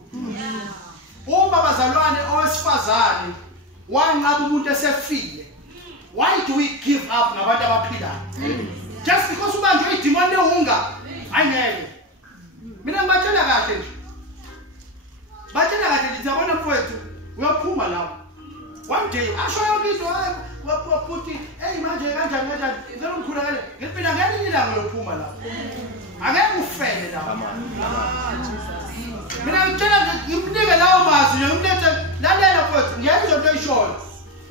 Uma bazalwane owesifazane wanqaba umuntu esefile why do we give up ngabantu abaphilayo just because ubanjwe idemon lehunga ayingeke. Mina ngibatshela kahle nje batshela kahle nje yabona mfowethu uyaphuma lapho one day asho yonke into waphuthi manje kanjani ngicela ungikhulekele ngempela ngelinye ilanga lophuma lapho angeke ufele lapho. Mina ngitshela ngimnike lawo mazwi ngimlethe lalela mfowethu ngiyayizwa into eyishoyo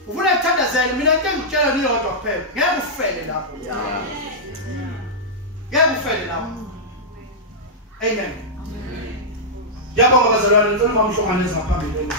ufuna ukuthandazela mina into engitshela niyodwa kuphela ngeke ufele lapho. Ngeke ufele lapho. Amen. Yabonga bazalwane ngicela umhlonganeze ngaphambili.